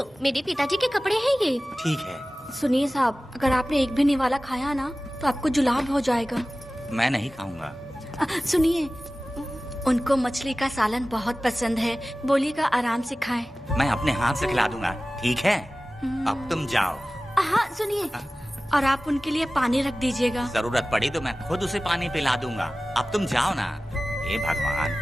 लो, मेरे पिताजी के कपड़े हैं ये। ठीक है। सुनिए साहब, अगर आपने एक भी निवाला खाया ना तो आपको जुलाब हो जाएगा। मैं नहीं खाऊंगा। सुनिए, उनको मछली का सालन बहुत पसंद है, बोलिएगा आराम से खाएं। मैं अपने हाथ से खिला दूंगा, ठीक है? अब तुम जाओ। हाँ सुनिए, और आप उनके लिए पानी रख दीजिएगा। जरूरत पड़ी तो मैं खुद उसे पानी पिला दूंगा। अब तुम जाओ ना। हे भगवान।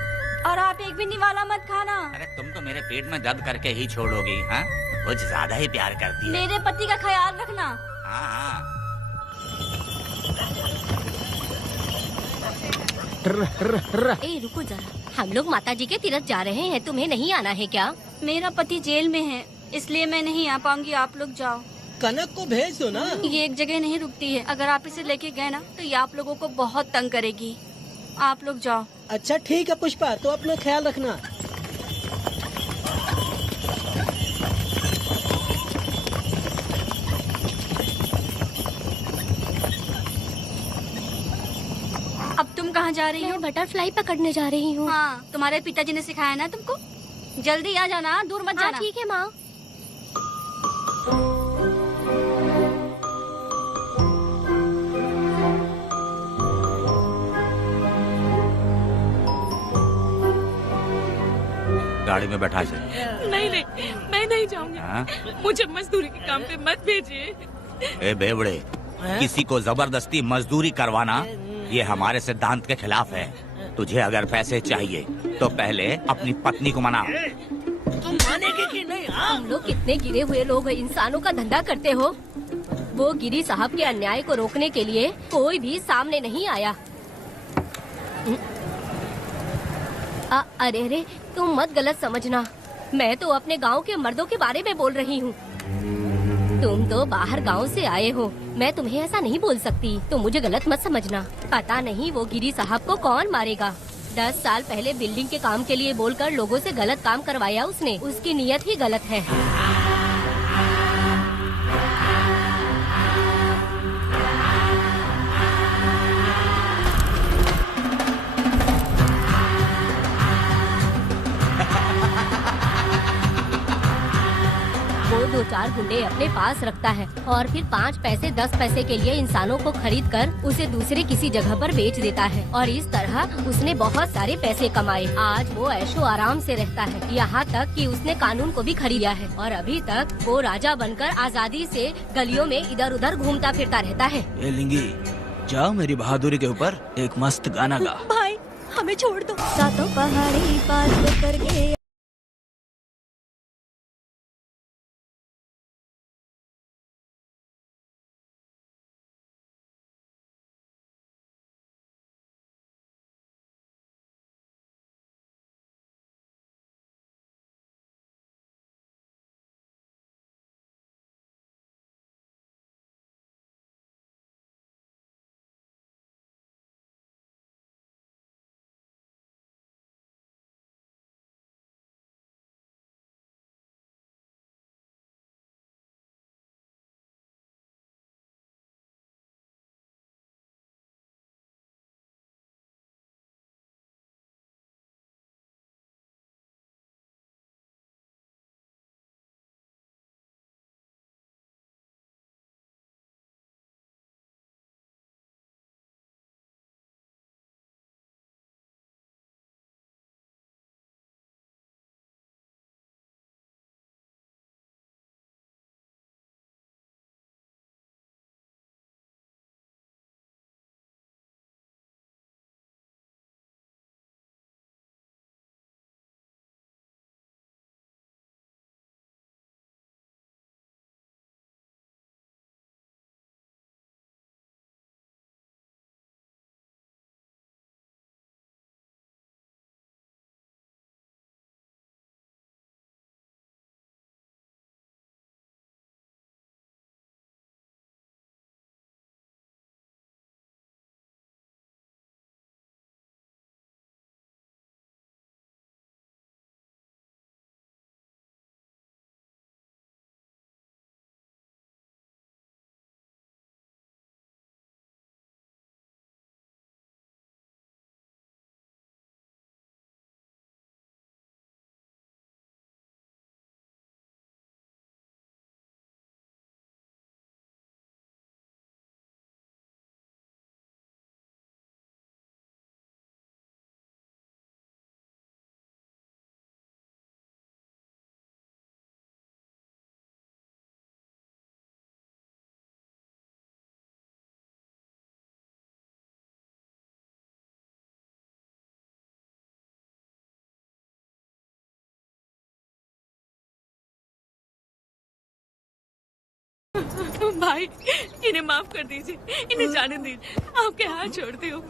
और आप एक भी निवाला मत खाना। अरे तुम तो मेरे पेट में दर्द करके ही छोड़ोगी, हाँ? कुछ ज्यादा ही प्यार करती है। मेरे पति का ख्याल रखना। हाँ हाँ। ए रुको जरा, हम लोग माताजी के तीर्थ जा रहे हैं, तुम्हें नहीं आना है क्या? मेरा पति जेल में है, इसलिए मैं नहीं आ पाऊंगी। आप लोग जाओ। कनक को भेज दो ना। ये एक जगह नहीं रुकती है, अगर आप इसे लेके गए ना तो ये आप लोगों को बहुत तंग करेगी। आप लोग जाओ। अच्छा ठीक है पुष्पा, तो अपना ख्याल रखना। अब तुम कहाँ जा रही हो? मैं बटरफ्लाई पकड़ने जा रही हूँ। हाँ, तुम्हारे पिताजी ने सिखाया ना तुमको। जल्दी आ जाना, दूर मत हाँ जाना। ठीक है माँ। गाड़ी में बैठा से। नहीं नहीं, मैं नहीं जाऊंगी। हाँ? मुझे मजदूरी के काम पे मत भेजिए। ए बेवड़े, किसी को जबरदस्ती मजदूरी करवाना ये हमारे सिद्धांत के खिलाफ है। तुझे अगर पैसे चाहिए तो पहले अपनी पत्नी को मना। तुम मानेगी कि नहीं? हाँ? हम लोग कितने गिरे हुए लोग इंसानों का धंधा करते हो। वो गिरी साहब के अन्याय को रोकने के लिए कोई भी सामने नहीं आया। अरे अरे, तुम मत गलत समझना, मैं तो अपने गांव के मर्दों के बारे में बोल रही हूँ। तुम तो बाहर गांव से आए हो, मैं तुम्हें ऐसा नहीं बोल सकती, तो मुझे गलत मत समझना। पता नहीं वो गिरी साहब को कौन मारेगा। 10 साल पहले बिल्डिंग के काम के लिए बोलकर लोगों से गलत काम करवाया उसने। उसकी नीयत ही गलत है। वो 2-4 गुंडे अपने पास रखता है और फिर 5 पैसे 10 पैसे के लिए इंसानों को खरीद कर उसे दूसरे किसी जगह पर बेच देता है, और इस तरह उसने बहुत सारे पैसे कमाए। आज वो ऐशो आराम से रहता है, यहाँ तक कि उसने कानून को भी खरीदा है, और अभी तक वो राजा बनकर आजादी से गलियों में इधर उधर घूमता फिरता रहता है। ए लिंगी, जाओ मेरी बहादुरी के ऊपर एक मस्त गाना गा। भाई हमें छोड़ दो। सातों पहाड़ी पार करके भाई इन्हें माफ कर दीजिए, इन्हें जाने दीजिए, आपके हाथ छोड़ती हूँ।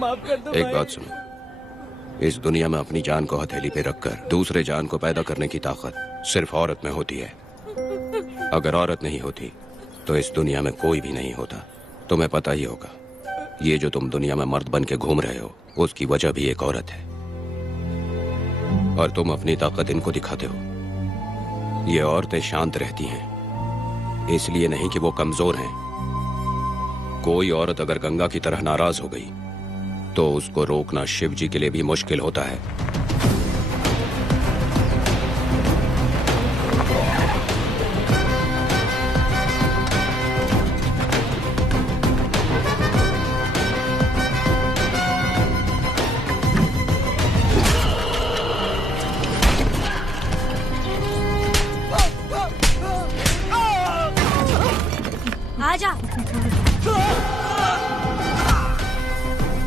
माफ कर दो एक भाई। बात सुनो, इस दुनिया में अपनी जान को हथेली पे रखकर दूसरे जान को पैदा करने की ताकत सिर्फ औरत में होती है। अगर औरत नहीं होती तो इस दुनिया में कोई भी नहीं होता। तुम्हें पता ही होगा, ये जो तुम दुनिया में मर्द बन के घूम रहे हो उसकी वजह भी एक औरत है, और तुम अपनी ताकत इनको दिखाते हो। ये औरतें शांत रहती हैं, इसलिए नहीं कि वो कमजोर हैं। कोई औरत अगर गंगा की तरह नाराज हो गई तो उसको रोकना शिव जी के लिए भी मुश्किल होता है। आजा।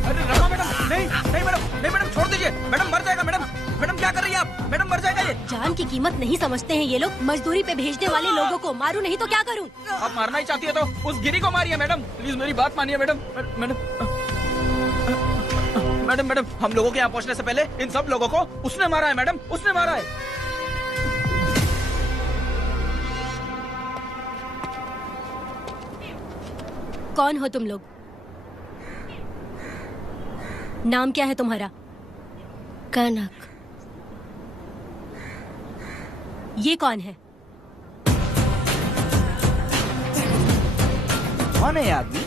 अरे रमा मैडम, नहीं नहीं मैडम, नहीं मैडम, छोड़ दीजिए मैडम, मर जाएगा मैडम। मैडम क्या कर रही हैं आप? मैडम मर जाएगा ये। जान की कीमत नहीं समझते हैं ये लोग। मजदूरी पे भेजने वाले लोगों को मारूं नहीं तो क्या करूं? आप मारना ही चाहती है तो उस गिरी को मारिए मैडम, प्लीज मेरी बात मानिए मैडम। मैडम मैडम मैडम, हम लोगों के यहाँ पहुँचने से पहले इन सब लोगों को उसने मारा है मैडम, उसने मारा है। कौन हो तुम लोग? नाम क्या है तुम्हारा? कनक। ये कौन है? कौन है ये आदमी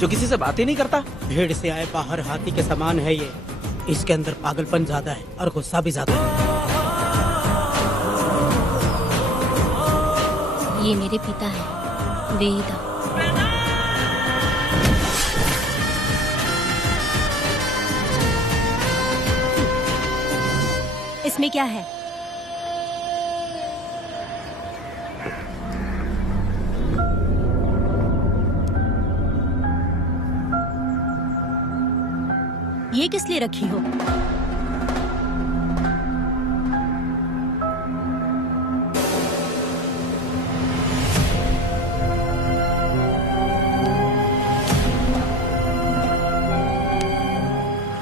जो किसी से बात ही नहीं करता? भीड़ से आए बाहर हाथी के समान है ये। इसके अंदर पागलपन ज्यादा है और गुस्सा भी ज्यादा है। ये मेरे पिता है, वेदा। इसमें क्या है? ये किस लिए रखी हो?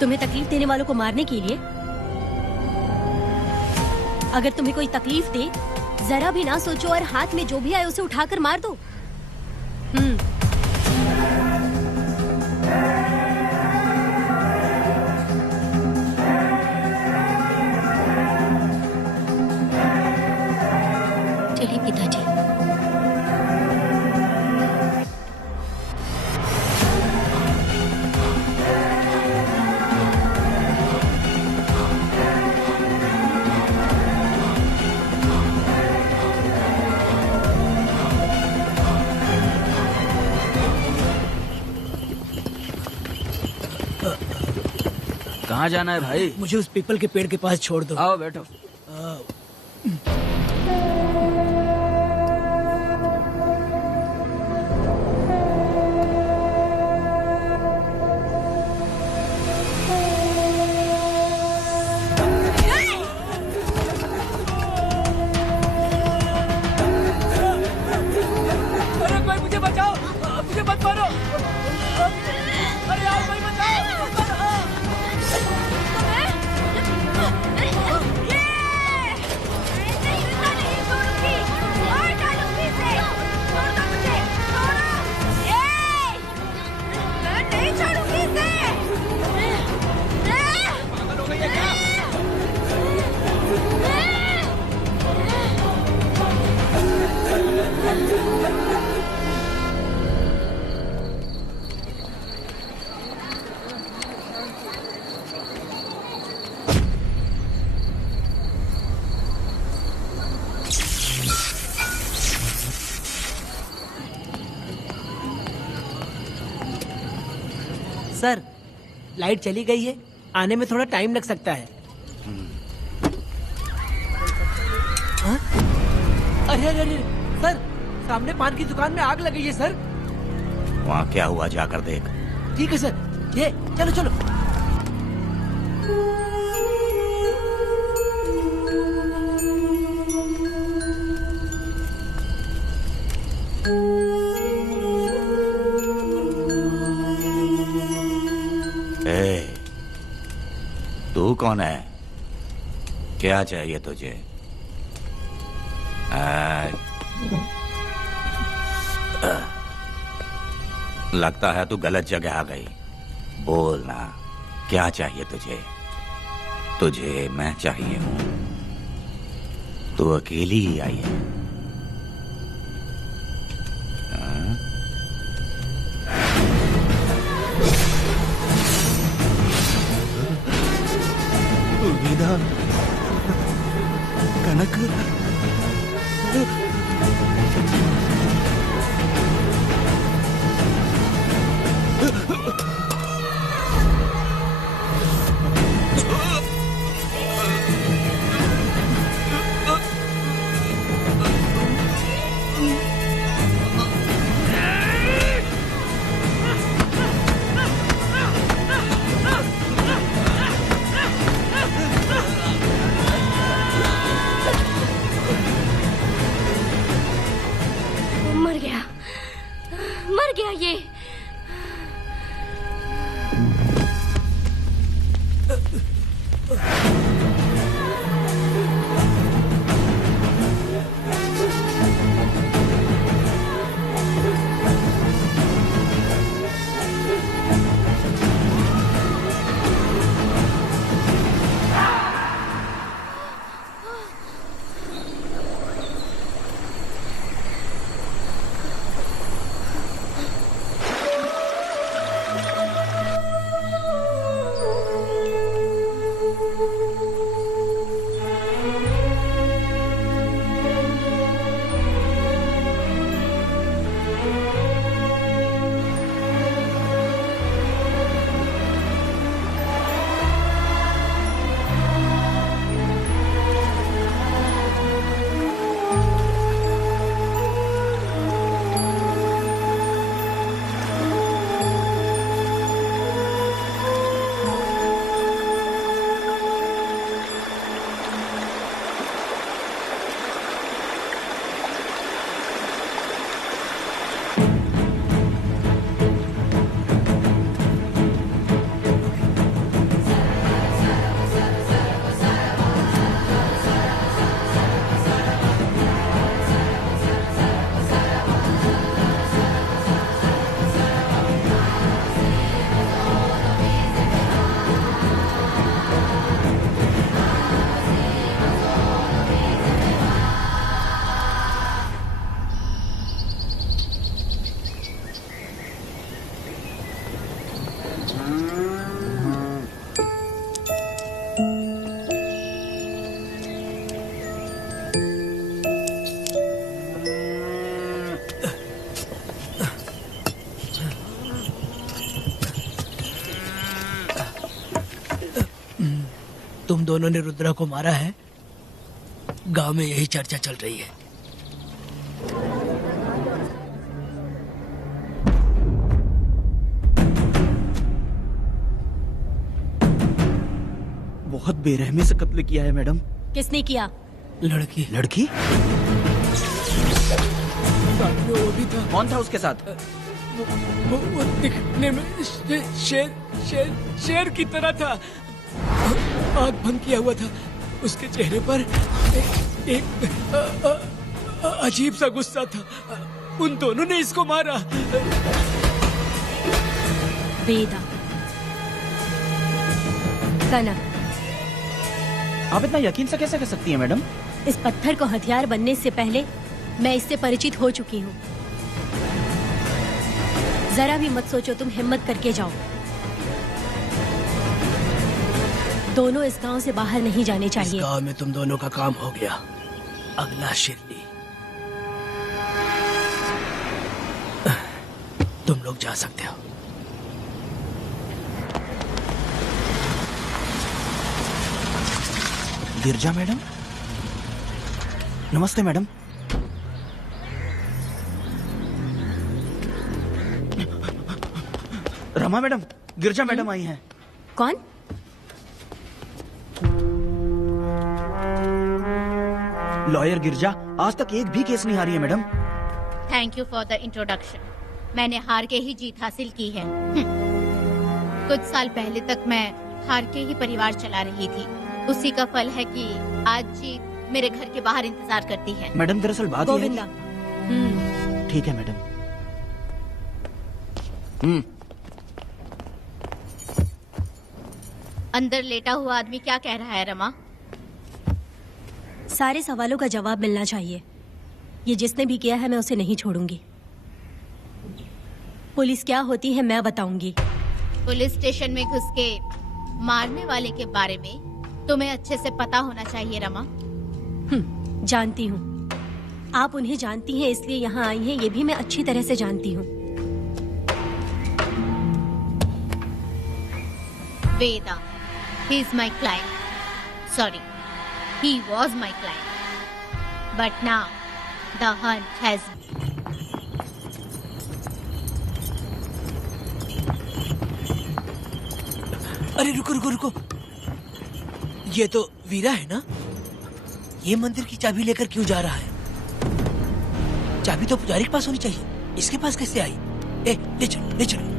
तुम्हें तकलीफ देने वालों को मारने के लिए? अगर तुम्हें कोई तकलीफ दे, जरा भी ना सोचो और हाथ में जो भी आए उसे उठाकर मार दो। चलिए पिताजी। कहाँ जाना है भाई? मुझे उस पीपल के पेड़ के पास छोड़ दो। आओ बैठो। अरे कोई मुझे बचाओ, मुझे मत मारो। अरे यार कोई बचाओ। सर, लाइट चली गई है, आने में थोड़ा टाइम लग सकता है। हाँ? अरे अरे अरे सर, सामने पान की दुकान में आग लगी है सर। वहाँ क्या हुआ जाकर देख। ठीक है सर, ये चलो चलो। कौन है? क्या चाहिए तुझे? लगता है तू गलत जगह आ गई। बोल ना, क्या चाहिए तुझे? तुझे मैं चाहिए हूं। तू अकेली ही आई है। वेदा, कनक, मर गया ये। तुम दोनों ने रुद्रा को मारा है? गांव में यही चर्चा चल रही है। बहुत बेरहमी से कत्ल किया है मैडम। किसने किया? लड़की। लड़की? साथ में वो भी था। कौन था उसके साथ? वो दिखने में शेर की तरह था। आंख बंद किया हुआ था। उसके चेहरे पर एक अजीब सा गुस्सा था। उन दोनों ने इसको मारा। वेदा, कनक, आप इतना यकीन से कैसे कर सकती हैं मैडम? इस पत्थर को हथियार बनने से पहले मैं इससे परिचित हो चुकी हूँ। जरा भी मत सोचो, तुम हिम्मत करके जाओ। दोनों इस गांव से बाहर नहीं जाने इस चाहिए। गांव में तुम दोनों का काम हो गया। अगला शिरली। तुम लोग जा सकते हो। गिरजा मैडम? नमस्ते मैडम। रमा मैडम, गिरजा मैडम आई हैं। कौन? लॉयर गिरजा आज तक एक भी केस नहीं हारी है madam. Thank you for the introduction. मैंने हार के ही जीत हासिल की है। कुछ साल पहले तक मैं हार के ही परिवार चला रही थी। उसी का फल है कि आज जी मेरे घर के बाहर इंतजार करती है। मैडम दरअसल बात ये है गोविंदा कि- ठीक है मैडम। अंदर लेटा हुआ आदमी क्या कह रहा है रमा? सारे सवालों का जवाब मिलना चाहिए। ये जिसने भी किया है मैं उसे नहीं छोड़ूंगी। पुलिस क्या होती है मैं बताऊंगी। पुलिस स्टेशन में घुस के मारने वाले के बारे में तुम्हें अच्छे से पता होना चाहिए रमा। जानती हूँ। आप उन्हें जानती हैं इसलिए यहाँ आई हैं, ये भी मैं अच्छी तरह से जानती हूँ। वेदा, he is my client. Sorry, he was my client. But now, the hunt has. अरे रुको रुको रुको, ये तो वीरा है ना? ये मंदिर की चाबी लेकर क्यों जा रहा है? चाबी तो पुजारी के पास होनी चाहिए, इसके पास कैसे आई? ले चलो ले चलो।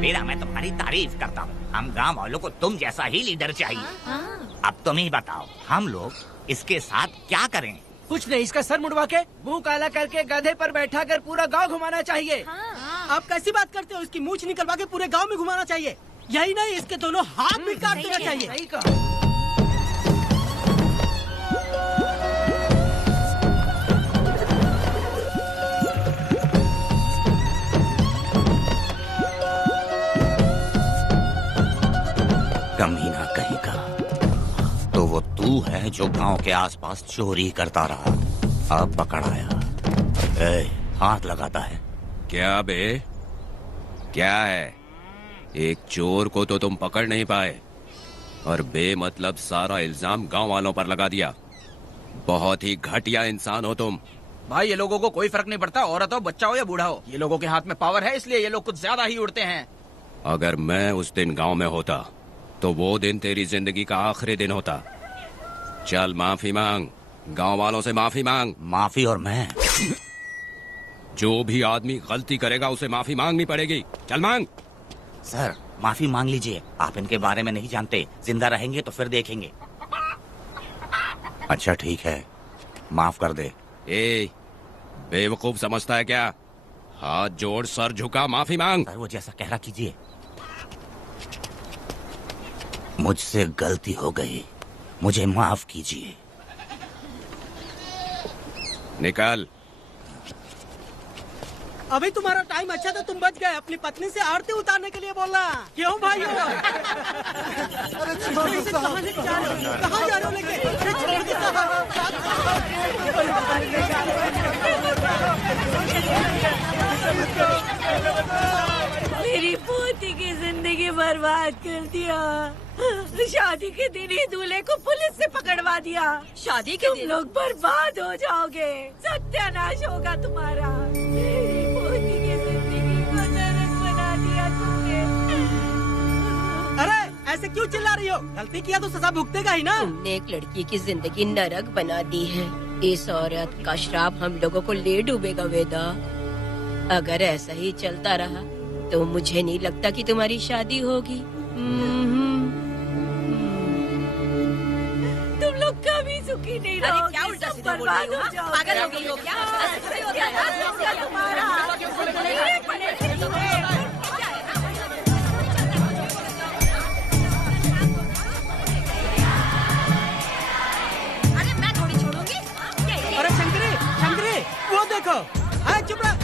वीरा, मैं तुम्हारी तारीफ करता हूँ। हम गांव वालों को तुम जैसा ही लीडर चाहिए। अब तुम ही बताओ, हम लोग इसके साथ क्या करें? कुछ नहीं, इसका सर मुड़वा के मुंह काला करके गधे पर बैठा कर पूरा गांव घुमाना चाहिए। आप कैसी बात करते हो? इसकी मूछ निकलवा के पूरे गांव में घुमाना चाहिए। यही नहीं, इसके दोनों हाथ भी काट देना चाहिए। सही कहा। कमीना कहीं का। तो वो तू है जो गांव के आसपास चोरी करता रहा, अब पकड़ाया। हाथ लगाता है। क्या बे? क्या है? एक चोर को तो तुम पकड़ नहीं पाए और बेमतलब सारा इल्जाम गांव वालों पर लगा दिया। बहुत ही घटिया इंसान हो तुम। भाई, ये लोगों को कोई फर्क नहीं पड़ता, औरत हो, बच्चा हो या बूढ़ा हो। ये लोगों के हाथ में पावर है, इसलिए ये लोग कुछ ज्यादा ही उड़ते हैं। अगर मैं उस दिन गांव में होता तो वो दिन तेरी जिंदगी का आखिरी दिन होता। चल माफी मांग, गांव वालों से माफी मांग। माफी? और मैं? जो भी आदमी गलती करेगा उसे माफी मांगनी पड़ेगी। चल मांग। सर, माफी मांग लीजिए। आप इनके बारे में नहीं जानते, जिंदा रहेंगे तो फिर देखेंगे। अच्छा ठीक है, माफ कर दे। ए, बेवकूफ समझता है क्या? हाथ जोड़, सर झुका, माफी मांग। सर, वो जैसा कह रहा कीजिए। मुझसे गलती हो गई, मुझे माफ कीजिए। निकल। अभी तुम्हारा टाइम अच्छा था, तुम बच गए। अपनी पत्नी से आरती उतारने के लिए बोलना। क्यों भाइयों? कहाँ लेके जा रहे हो? कहाँ जा रहे हो लेके? छोड़ के मेरी पोती की जिंदगी बर्बाद कर दिया। शादी के दिन ही दूल्हे को पुलिस से पकड़वा दिया। शादी के दिन लोग बर्बाद हो जाओगे, सत्यानाश होगा तुम्हारा। मेरी पोती की जिंदगी को नरक बना दिया तुमने। अरे ऐसे क्यों चिल्ला रही हो? गलती किया तो सजा भुगतेगा ही ना। तुमने एक लड़की की जिंदगी नरक बना दी है। इस औरत का श्राप हम लोगों को ले डूबेगा वेदा। अगर ऐसा ही चलता रहा तो मुझे नहीं लगता कि तुम्हारी शादी होगी। तुम लोग कभी सुखी कहीं नहीं अरे रहोगे, क्या उल्टा सब सीधा बोल बर्बाद रही हो? हो जाओगे। पागल हो गई हो क्या? ऐसे थोड़ी होता है। क्या तुम्हारा मेरे पड़े तुम्हें। अरे मैं थोड़ी छोड़ूंगी। अरे शंकरी, शंकरी, वो देखो। हाँ, चुप रह।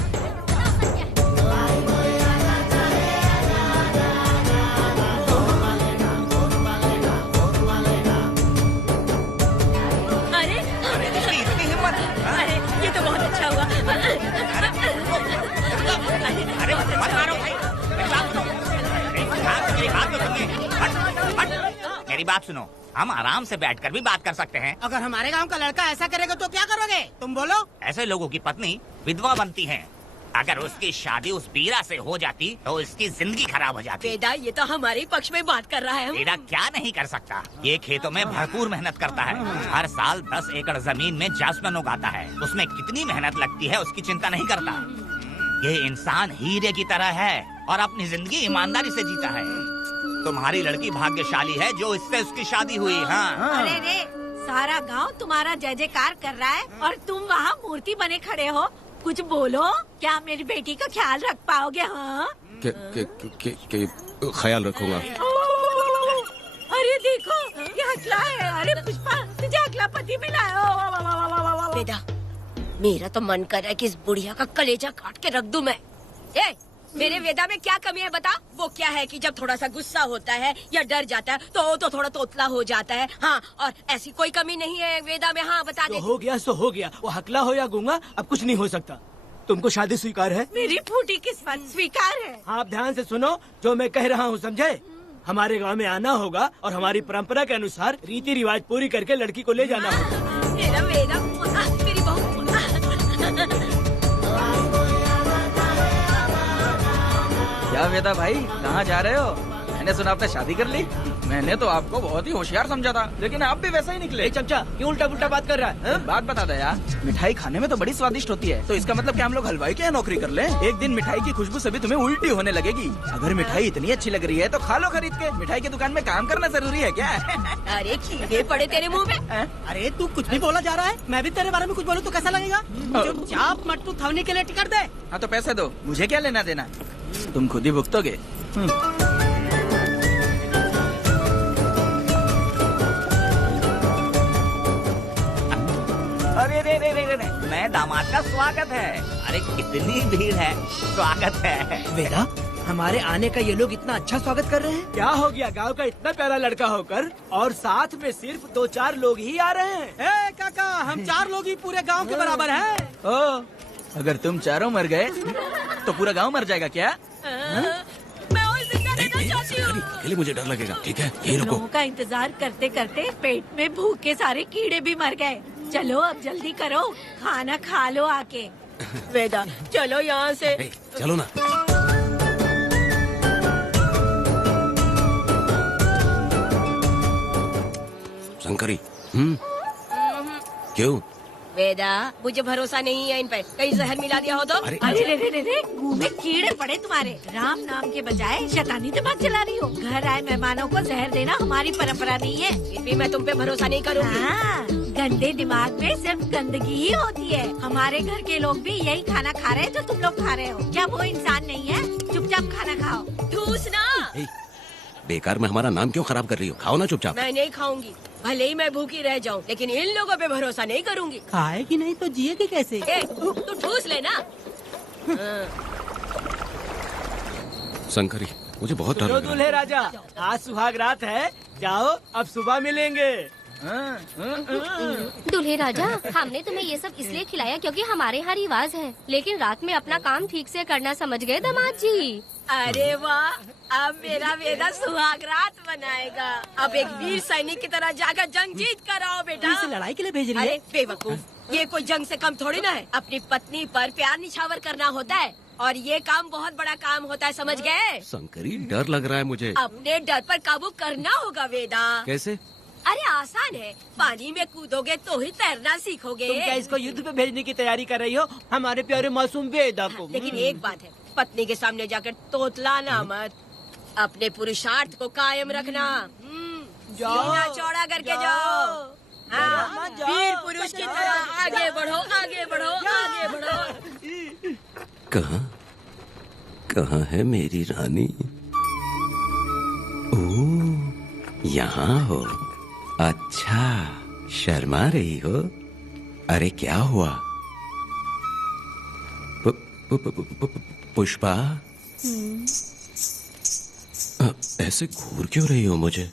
अरे इतनी हिम्मत। अरे ये तो बहुत अच्छा हुआ। अरे मत मारो भाई, मेरी बात तो सुनिए। हट, मेरी बात सुनो, हम आराम से बैठकर भी बात कर सकते हैं। अगर हमारे गांव का लड़का ऐसा करेगा तो क्या करोगे? तुम बोलो। ऐसे लोगों की पत्नी विधवा बनती है। अगर उसकी शादी उस बीरा से हो जाती तो इसकी जिंदगी खराब हो जाती। बेटा ये तो हमारे पक्ष में बात कर रहा है। बेटा क्या नहीं कर सकता, ये खेतों में भरपूर मेहनत करता है। हर साल 10 एकड़ जमीन में जासमन उगाता है। उसमें कितनी मेहनत लगती है उसकी चिंता नहीं करता। ये इंसान हीरे की तरह है और अपनी जिंदगी ईमानदारी से जीता है। तुम्हारी लड़की भाग्यशाली है जो इससे उसकी शादी हुई। हाँ, अरे रे, सारा गांव तुम्हारा जय जयकार कर रहा है और तुम वहाँ मूर्ति बने खड़े हो। कुछ बोलो, क्या मेरी बेटी का ख्याल रख पाओगे? हाँ, ख्याल रखूंगा। अरे देखो, ये अगला है। अरे पुष्पा, तुझे अगला पति मिला है। बेटा मेरा तो मन कर रहा है कि इस बुढ़िया का कलेजा काट के रख दूं मैं। ए, मेरे वेदा में क्या कमी है बता? वो क्या है कि जब थोड़ा सा गुस्सा होता है या डर जाता है तो थोड़ा तोतला हो जाता है। हाँ, और ऐसी कोई कमी नहीं है वेदा में। हाँ बता दे। तो हो गया सो हो गया, वो हकला हो या गूंगा अब कुछ नहीं हो सकता। तुमको शादी स्वीकार है? मेरी फूटी किस्मत स्वीकार है। आप ध्यान से सुनो जो मैं कह रहा हूँ, समझे? हमारे गांव में आना होगा और हमारी परंपरा के अनुसार रीति रिवाज पूरी करके लड़की को ले जाना होगा। मेरा वेदा, मेरी बहू। क्या वेदा भाई, कहाँ जा रहे हो? मैंने सुना आपने शादी कर ली। मैंने तो आपको बहुत ही होशियार समझा था, लेकिन आप भी वैसा ही निकले। चमचा क्यों उल्टा पुल्टा बात कर रहा है? बात बता दे यार, मिठाई खाने में तो बड़ी स्वादिष्ट होती है, तो इसका मतलब क्या हम लोग हलवाई के यहाँ नौकरी कर लें? एक दिन मिठाई की खुशबू से भी तुम्हें उल्टी होने लगेगी। अगर मिठाई इतनी अच्छी लग रही है तो खा लो खरीद के। मिठाई की दुकान में काम करना जरूरी है क्या? अरे कीड़े पड़े तेरे मुंह में। अरे तू कुछ भी बोला जा रहा है। मैं भी तेरे बारे में कुछ बोलूं तो कैसा लगेगा? चुपचाप मट्टू थवने के लिए टिकट दे। हाँ तो पैसे दो, मुझे क्या लेना देना, तुम खुद ही भुगतोगे। अरे रे रे रे रे, नए दामाद का स्वागत है। अरे कितनी भीड़ है, स्वागत है। वेदा, हमारे आने का ये लोग इतना अच्छा स्वागत कर रहे हैं। क्या हो गया गांव का इतना प्यारा लड़का होकर और साथ में सिर्फ 2-4 लोग ही आ रहे हैं। ए काका, हम 4 लोग ही पूरे गांव के बराबर हैं। ओ, अगर तुम चारों मर गए तो पूरा गांव मर जाएगा क्या? मैं और जिंदा रहना चाहती हूँ। अकेले मुझे डर लगेगा, ठीक है? यही रुको। लोगों का इंतजार करते करते पेट में भूखे सारे कीड़े भी मर गए। चलो अब जल्दी करो, खाना खा लो आके। वेदा चलो यहाँ से। ए, चलो ना। शंकरी, क्यों? वेदा मुझे भरोसा नहीं है इन पे, कहीं जहर मिला दिया हो तो। अरे अरे रे रे रे रे, मुंह में कीड़े पड़े तुम्हारे। राम नाम के बजाय शैतानी दिमाग चला रही हो। घर आए मेहमानों को जहर देना हमारी परंपरा नहीं है। फिर भी मैं तुम पे भरोसा नहीं करूँगी। हाँ, गंदे दिमाग में सिर्फ गंदगी ही होती है। हमारे घर के लोग भी यही खाना खा रहे हैं जो तुम लोग खा रहे हो। क्या वो इंसान नहीं है? चुपचाप खाना खाओ। ठूसना। ए, बेकार में हमारा नाम क्यों खराब कर रही हो? खाओ ना चुपचाप। मैं नहीं खाऊंगी, भले ही मैं भूखी रह जाऊं, लेकिन इन लोगों पे भरोसा नहीं करूंगी। खाएगी नहीं तो जिएगी कैसे? ए, तू ठूस लेना। शंकरी, मुझे बहुत डर जो लग रहा है। दूल्हे राजा, आज सुहाग रात है, जाओ अब सुबह मिलेंगे। दूल्हे राजा, हमने तुम्हें ये सब इसलिए खिलाया क्योंकि हमारे यहाँ रिवाज है, लेकिन रात में अपना काम ठीक से करना समझ गए दामाद जी। अरे वाह, अब मेरा वेदा सुहाग रात मनाएगा। अब एक वीर सैनिक की तरह जाकर जंग जीत कर आओ बेटा। इसे लड़ाई के लिए भेज रही है? अरे बेवकूफ, ये कोई जंग से कम थोड़ी ना है। अपनी पत्नी पर प्यार निछावर करना होता है और ये काम बहुत बड़ा काम होता है, समझ गए? शंकरी, डर लग रहा है मुझे। अपने डर पर काबू करना होगा वेदा। कैसे? अरे आसान है, पानी में कूदोगे तो ही तैरना सीखोगे। तुम क्या इसको युद्ध पे भेजने की तैयारी कर रही हो? हमारे प्यारे मासूम वेदा को। लेकिन एक बात है, पत्नी के सामने जाकर तोतलाना मत। अपने पुरुषार्थ को कायम रखना। सीना चौड़ा करके जाओ। हाँ, वीर पुरुष की तरह आगे बढ़ो, आगे बढ़ो, आगे बढ़ो। कहाँ है मेरी रानी? ओ, यहाँ हो। अच्छा, शर्मा रही हो? अरे क्या हुआ? पुष्पा, ऐसे घूर क्यों रही हो मुझे?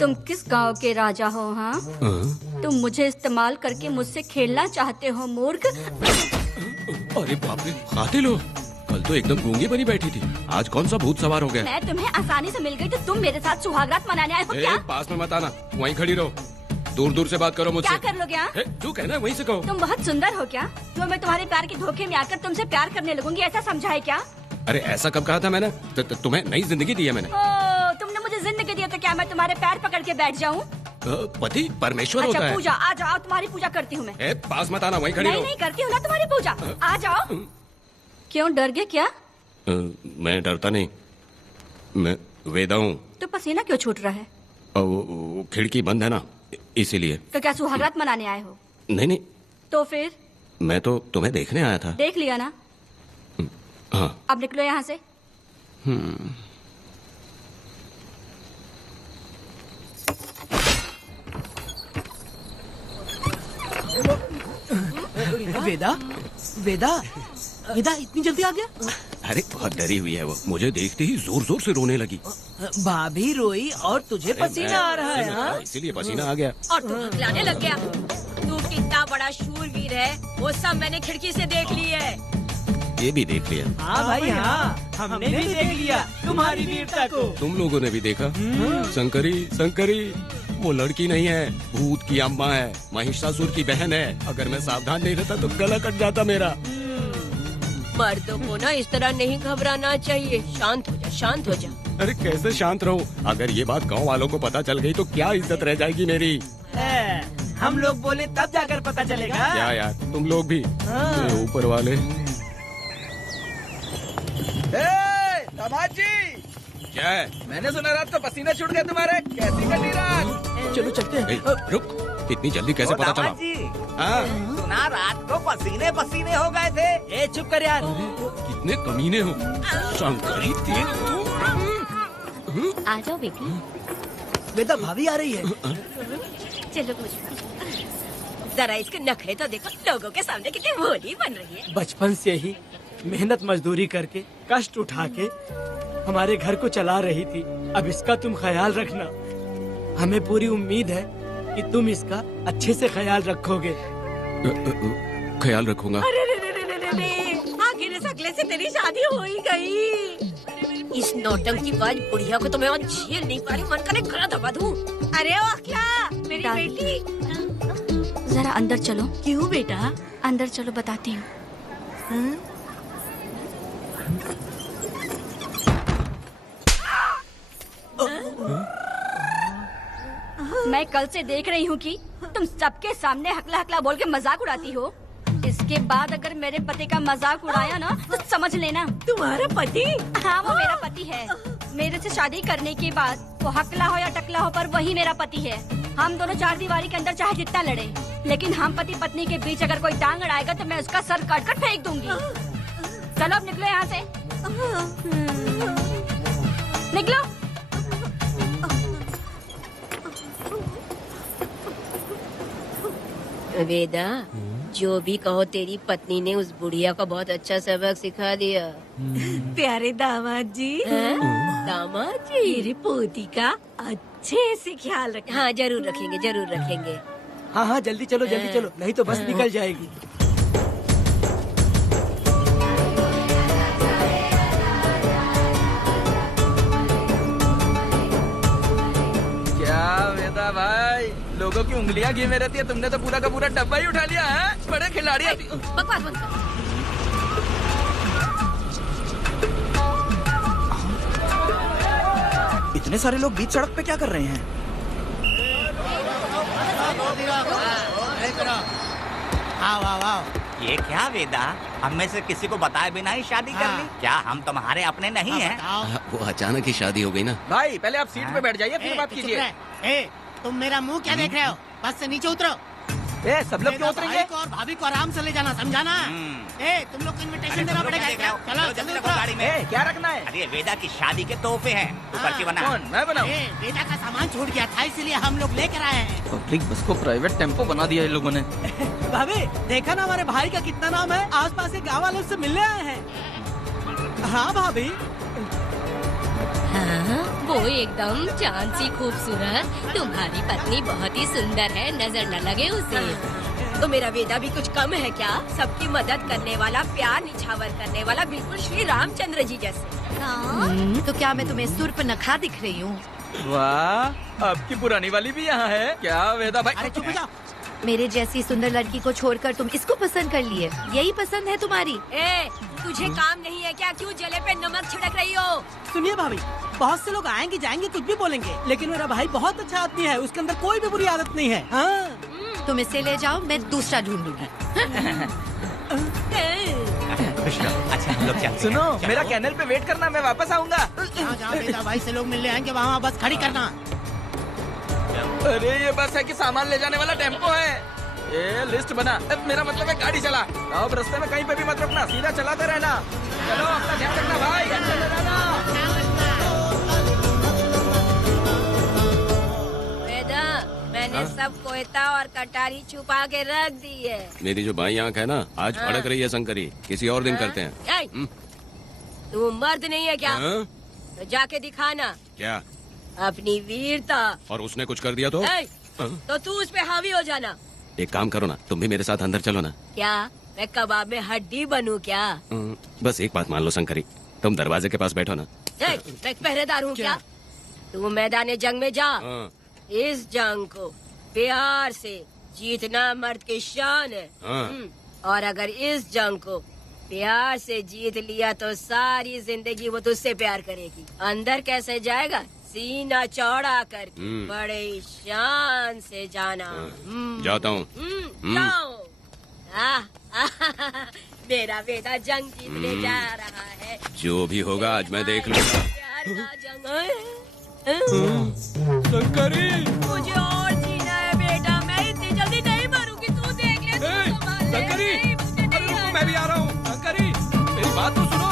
तुम किस गांव के राजा हो? हाँ, तुम मुझे इस्तेमाल करके मुझसे खेलना चाहते हो मूर्ख? अरे बाप रे, कातिल हो? कल तो एकदम गूंगी बनी बैठी थी, आज कौन सा भूत सवार हो गया? मैं तुम्हें आसानी से मिल गई तो तुम मेरे साथ सुहागरात मनाने आए हो क्या? पास में मत आना, वहीं खड़ी रहो। दूर दूर से बात करो मुझसे। क्या कर लोगे? हाँ? तू कहना है वहीं से कहो। तुम बहुत सुंदर हो क्या? तो मैं तुम्हारे प्यार के धोखे में आकर तुमसे प्यार करने लगूंगी, ऐसा समझा है क्या? अरे ऐसा कब कहा था मैंने? तुम्हें नई जिंदगी दी है मैंने। ओ, तुमने मुझे जिंदगी दी है तो क्या मैं तुम्हारे पैर पकड़ के बैठ जाऊँ? पति परमेश्वर होता अच्छा है। पूजा, आ जाओ, तुम्हारी पूजा करती हूँ मैं। पास मत आना, वहीं खड़ी रहो। नहीं करती हूँ ना तुम्हारी पूजा, आ जाओ। क्यों डर गए क्या? मैं डरता नहीं, मैं वेदा हूँ। तो पसीना क्यों छूट रहा है? वो खिड़की बंद है ना, इसीलिए। तो क्या सुहागरात मनाने आए हो? नहीं, तो फिर? मैं तो तुम्हें देखने आया था। देख लिया ना? हाँ। अब निकलो यहाँ से। वेदा, वेदा, वेदा इतनी जल्दी आ गया? अरे बहुत डरी हुई है वो, मुझे देखते ही जोर जोर से रोने लगी। भाभी रोई और तुझे पसीना आ रहा है? हाँ? इसीलिए पसीना आ गया। और तू हकलाने लग गया। तू कितना बड़ा शूरवीर है, वो सब मैंने खिड़की से देख ली है। ये भी देख लिया? हाँ भाई हाँ, हमने भी देख लिया तुम्हारी वीरता को। तुम लोगों ने भी देखा? शंकरी, शंकरी वो लड़की नहीं है, भूत की अम्मा है, महिषासुर की बहन है। अगर मैं सावधान नहीं रहता तो गला कट जाता मेरा। मर्दों को ना इस तरह नहीं घबराना चाहिए। शांत हो जा, शांत हो जा। अरे कैसे शांत रहूं? अगर ये बात गांव वालों को पता चल गई तो क्या इज्जत रह जाएगी मेरी? हम लोग बोले तब जाकर पता चलेगा। क्या यार, तुम लोग भी ऊपर वाले। दामाद जी, क्या है? मैंने सुना रात को पसीने छूट गए तुम्हारे, कैसी कटी रात? चलो चलते हैं। रुक, इतनी जल्दी कैसे पता चला? हाँ? सुना रात को पसीने पसीने हो गए थे। ए चुप कर यार। कितने कमीने हो शंकरी, देख तू। आ जाओ बेटी। वेदा भाभी आ रही है। चलो मुझे जरा इसके नखरे तो देखो, लोगों के सामने कितनी भोली बन रही है। बचपन से ही मेहनत मजदूरी करके कष्ट उठा के हमारे घर को चला रही थी। अब इसका तुम ख्याल रखना। हमें पूरी उम्मीद है कि तुम इसका अच्छे से ख्याल रखोगे। ख्याल रखूंगा। आखिर इस अगले से तेरी शादी हो ही गई। इस नौटंकी बाज बुढ़िया को तो मैं और झेल नहीं पा रही, मन करे गला दबा दूं। अरे ओ अखिला, मेरी बेटी। जरा अंदर चलो। क्यों बेटा? अंदर चलो, बताती हूँ। मैं कल से देख रही हूँ कि तुम सबके सामने हकला हकला बोल के मजाक उड़ाती हो। इसके बाद अगर मेरे पति का मजाक उड़ाया ना तो समझ लेना। तुम्हारा पति? हाँ, वो मेरा पति है। मेरे से शादी करने के बाद वो हकला हो या टकला हो पर वही मेरा पति है। हम दोनों चार दीवारी के अंदर चाहे जितना लड़े, लेकिन हम पति पत्नी के बीच अगर कोई टांग अड़ाएगा तो मैं उसका सर काट कर फेंक दूंगी। चलो अब निकलो यहाँ से, निकलो। वेदा, जो भी कहो, तेरी पत्नी ने उस बुढ़िया को बहुत अच्छा सबक सिखा दिया। प्यारे दामाद जी, दामाद जी, मेरी पोती का अच्छे से ख्याल रखना। हाँ जरूर रखेंगे, जरूर रखेंगे। हाँ हाँ जल्दी चलो, जल्दी चलो, नहीं तो बस निकल जाएगी। क्या वेदा भाई, लोगों की उंगलियां घी में रहती है, तुमने तो पूरा का पूरा डब्बा ही उठा लिया है। बड़े खिलाड़ी। बकवास बंद कर। इतने सारे लोग बीच सड़क पे क्या कर रहे हैं? ये क्या वेदा, हम में से किसी को बताए बिना ही शादी कर ली? क्या हम तुम्हारे अपने नहीं हैं? वो अचानक ही शादी हो गई ना। भाई पहले आप सीट पे बैठ जाइए, फिर बात कीजिए। तुम मेरा मुंह क्या देख रहे हो? बस से नीचे उतरो। ए सब लोग क्यों उतरेंगे? भाई को और भाभी को आराम से ले जाना, समझाना? ए तुम लोग को इनविटेशन देना पड़ेगा। चलो जल्दी उतरो। गाड़ी में ए क्या रखना है? अरे वेदा की शादी के तोहफे हैं, तू पर्ची बना। कौन? मैं बनाऊं? बेटा का सामान छूट गया था, इसीलिए हम लोग लेकर आए हैं। पब्लिक बस को प्राइवेट टेम्पो बना दिया इन लोगों ने। भाभी देखा ना हमारे भाई का कितना नाम है, आसपास के गाँव वालों से मिलने आए हैं। हाँ भाभी। हाँ, वो एकदम चांद सी खूबसूरत। तुम्हारी पत्नी बहुत ही सुंदर है, नजर न लगे उसे। तो मेरा वेदा भी कुछ कम है क्या? सबकी मदद करने वाला, प्यार निछावर करने वाला, बिल्कुल श्री रामचंद्र जी जैसे। तो क्या मैं तुम्हें सुर्पनखा दिख रही हूँ? वाह, आपकी पुरानी वाली भी यहाँ है क्या वेदा भाई? अरे चुप हो जाओ। मेरे जैसी सुंदर लड़की को छोड़कर तुम इसको पसंद कर लिए, यही पसंद है तुम्हारी? ए, तुझे काम नहीं है क्या? क्यों जले पे नमक छिड़क रही हो? सुनिए भाभी, बहुत से लोग आएंगे जाएंगे कुछ भी बोलेंगे, लेकिन मेरा भाई बहुत अच्छा आदमी है, उसके अंदर कोई भी बुरी आदत नहीं है। हाँ। तुम इसे ले जाओ, मैं दूसरा ढूंढ लूंगी। खुश रहो। अच्छा हम लोग चलते हैं। सुनो, चलो। मेरा कैनल पे वेट करना, मैं वापस आऊंगा। जहाँ जहाँ बेटा भाई से लोग मिलने आएंगे वहाँ बस खड़ी करना। अरे ये बस है कि सामान ले जाने वाला टेम्पो है। ये लिस्ट बना। अब मेरा मतलब है गाड़ी चला। अब रास्ते में कहीं पे भी मत रुकना, सीधा चलाते रहना। चलो अपना ध्यान रखना भाई, अच्छे से रहना। वेदा, मैंने सब कोयता और कटारी छुपा के रख दी है। मेरी जो बाई आंख है ना, आज फड़क रही है शंकरी। किसी और दिन करते हैं। ए, तू मर्द नहीं है क्या? हाँ? तो जाके दिखाना क्या? अपनी वीरता। और उसने कुछ कर दिया तो? ए, तो तू उस पे हावी हो जाना। एक काम करो ना, तुम भी मेरे साथ अंदर चलो ना। क्या मैं कबाब में हड्डी बनूं क्या? बस एक बात मान लो शंकरी, तुम दरवाजे के पास बैठो ना। ए, मैं पहरेदार हूँ क्या? तू मैदान जंग में जा। हाँ। इस जंग को प्यार से जीतना मर्द की शान है। हाँ। और अगर इस जंग को प्यार से जीत लिया तो सारी जिंदगी वो तुझसे प्यार करेगी। अंदर कैसे जाएगा? सीना चौड़ा करके बड़े शान से जाना। जाता हूँ। जाओ। मेरा बेटा जंग जीतने जा रहा है। जो भी होगा आज मैं देख लूंगा। प्यार का जंग है। शंकरी, मुझे और जीना है बेटा, मैं इतनी जल्दी नहीं मरूंगी। तू देख ले, तू संभाल ले। शंकरी, नहीं, मुझे नहीं रुको, आना। मैं भी आ रहा हूँ। शंकरी, मेरी बात तो सुनो।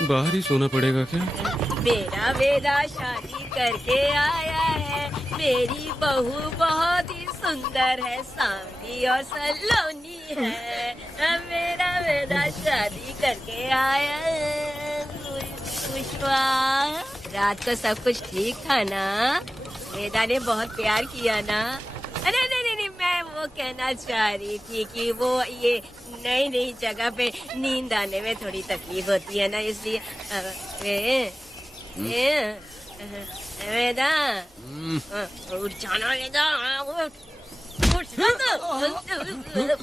बाहर ही सोना पड़ेगा क्या? मेरा वेदा शादी करके आया है। मेरी बहू बहुत ही सुंदर है, सांवली और सलोनी है। मेरा वेदा शादी करके आया है। पुष्पा, रात को सब कुछ ठीक था ना? वेदा ने बहुत प्यार किया ना? अरे नहीं, मैं वो कहना चाह रही थी कि वो ये नई जगह पे नींद आने में थोड़ी तकलीफ होती है ना, इसलिए वेदा उठ जाना। वेदा उठ जाना।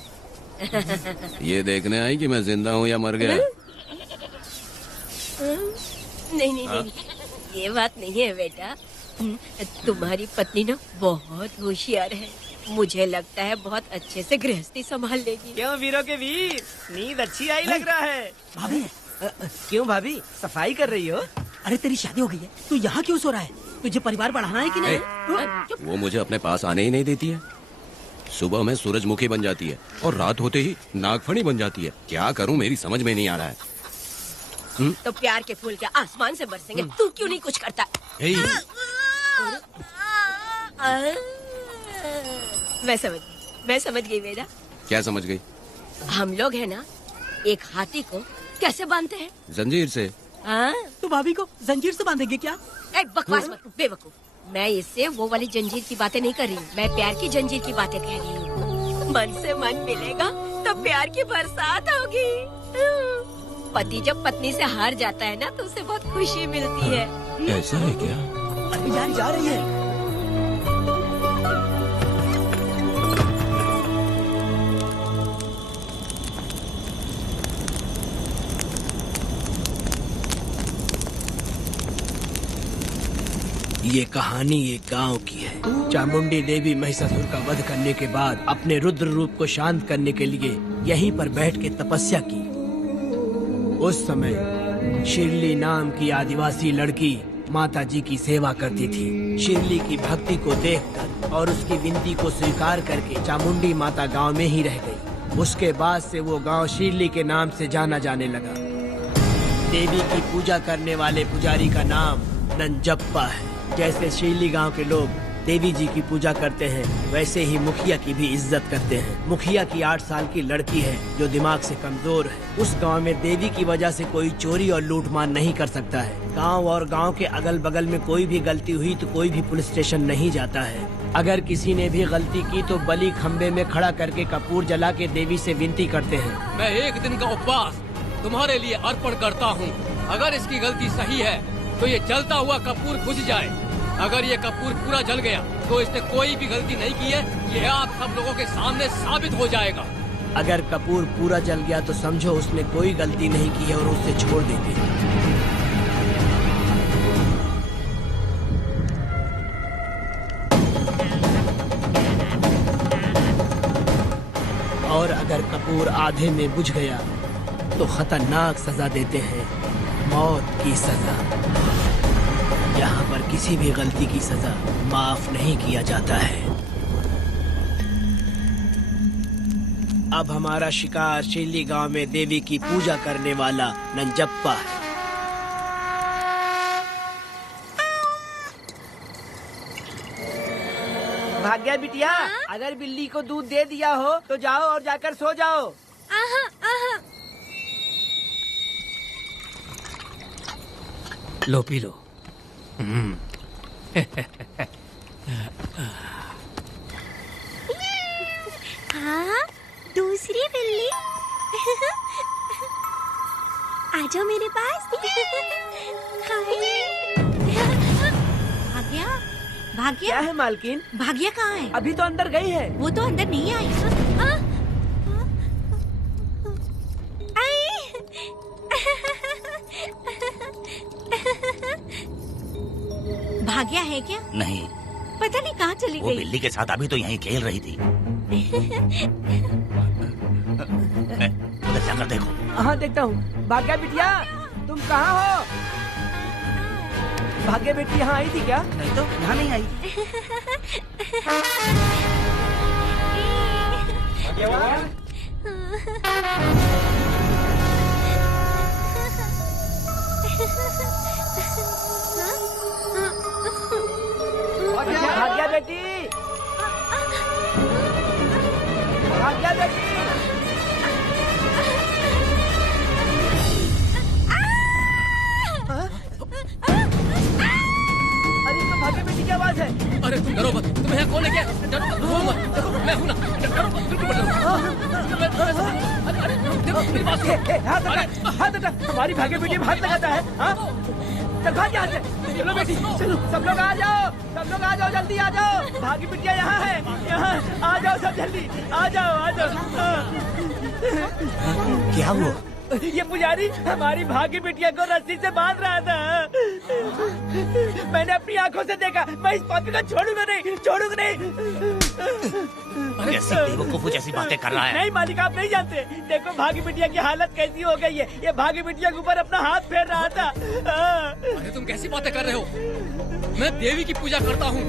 ये देखने आई कि मैं जिंदा हूँ या मर गया? नहीं, ये बात नहीं है बेटा। तुम्हारी पत्नी ना बहुत होशियार है। मुझे लगता है बहुत अच्छे से गृहस्थी संभाल लेगी। क्यों वीरों के वीर, नींद अच्छी आई लग रहा है। भाभी क्यों भाभी, सफाई कर रही हो? अरे तेरी शादी हो गई है, तू यहाँ क्यों सो रहा है? तुझे परिवार बढ़ाना है कि नहीं? वो मुझे अपने पास आने ही नहीं देती है। सुबह में सूरजमुखी बन जाती है और रात होते ही नागफनी बन जाती है। क्या करूँ मेरी समझ में नहीं आ रहा है। तो प्यार के फूल क्या आसमान से बरसेंगे? तू क्यों नहीं कुछ करता? मैं समझ गई वेदा। क्या समझ गई? हम लोग है ना, एक हाथी को कैसे बांधते हैं? जंजीर से। तो भाभी को जंजीर से बांधेंगे क्या? बकवास मत, बेवकूफ। मैं इससे वो वाली जंजीर की बातें नहीं कर रही हूँ, मैं प्यार की जंजीर की बातें कह रही हूँ। मन से मन मिलेगा तो प्यार की बरसात होगी। पति जब पत्नी से हार जाता है ना तो उसे बहुत खुशी मिलती है। ऐसा है क्या? अरे यार जा रही है। ये कहानी एक गांव की है। चामुंडी देवी महिषासुर का वध करने के बाद अपने रुद्र रूप को शांत करने के लिए यहीं पर बैठ के तपस्या की। उस समय शिरली नाम की आदिवासी लड़की माता जी की सेवा करती थी। शिरली की भक्ति को देखकर और उसकी विनती को स्वीकार करके चामुंडी माता गांव में ही रह गई। उसके बाद से वो गांव शिरली के नाम से जाना जाने लगा। देवी की पूजा करने वाले पुजारी का नाम नंजप्पा है। जैसे शिरली गांव के लोग देवी जी की पूजा करते हैं, वैसे ही मुखिया की भी इज्जत करते हैं। मुखिया की 8 साल की लड़की है जो दिमाग से कमजोर है। उस गांव में देवी की वजह से कोई चोरी और लूटमार नहीं कर सकता है। गांव और गांव के अगल बगल में कोई भी गलती हुई तो कोई भी पुलिस स्टेशन नहीं जाता है। अगर किसी ने भी गलती की तो बलि खम्बे में खड़ा करके कपूर जला के देवी से विनती करते हैं। मैं 1 दिन का उपवास तुम्हारे लिए अर्पण करता हूँ। अगर इसकी गलती सही है तो ये जलता हुआ कपूर बुझ जाए। अगर ये कपूर पूरा जल गया तो इसने कोई भी गलती नहीं की है, ये आप सब लोगों के सामने साबित हो जाएगा। अगर कपूर पूरा जल गया तो समझो उसने कोई गलती नहीं की है और उसे छोड़ देंगे। और अगर कपूर आधे में बुझ गया तो खतरनाक सजा देते हैं, मौत की सजा। यहाँ पर किसी भी गलती की सजा माफ नहीं किया जाता है। अब हमारा शिकार शिरली गांव में देवी की पूजा करने वाला नंजप्पा है। भाग्या बिटिया, अगर बिल्ली को दूध दे दिया हो तो जाओ और जाकर सो जाओ। लो पी लो। हाँ, दूसरी बिल्ली। आ जाओ मेरे पास। भाग्या, भाग्या क्या है मालकिन? भाग्या कहाँ है? अभी तो अंदर गई है। वो तो अंदर नहीं आई। भाग्या है क्या? नहीं, पता नहीं कहाँ चली वो गई। बिल्ली के साथ अभी तो यहीं खेल रही थी। उधर जाकर देखो। हाँ देखता हूँ। भाग्या बिटिया, तुम कहाँ हो? भाग्या बेटी यहाँ आई थी क्या? नहीं तो यहाँ नहीं आई। भाग्या बेटी, भाग्या बेटी। अरे तो भाग्या बेटी की आवाज है। अरे तुम डरो मत, तुम्हें यहाँ कौन है क्या? डरो मत, रो मत, देखो मैं हूँ ना। डरो मत, बिल्कुल मत डरो। अरे देखो मेरी बात सुनो। हाथ हटा, हमारी भाग्य बेटी में हाथ लगाता है। हाँ? चल भाग यहाँ से। चलो बेटी, चलो सब लोग आ जाओ, सब लोग आ जाओ, जल्दी आ जाओ। भाग्य बिटिया यहाँ है, यहाँ आ जाओ सब जल्दी, आ जाओ, आ जाओ। क्या हुआ? ये पुजारी हमारी भाग्य बिटिया को रस्सी से बांध रहा था। मैंने अपनी आंखों से देखा। मैं इस पापी को छोड़ूंगा नहीं, छोड़ूंगा नहीं। ऐसी बेवकूफों जैसी बातें कर रहा है। नहीं मालिक, आप नहीं जानते। देखो भाग्य बिटिया की हालत कैसी हो गई है। ये भाग्य बिटिया के ऊपर अपना हाथ फेर रहा था। अरे तुम कैसी बातें कर रहे हो? मैं देवी की पूजा करता हूँ।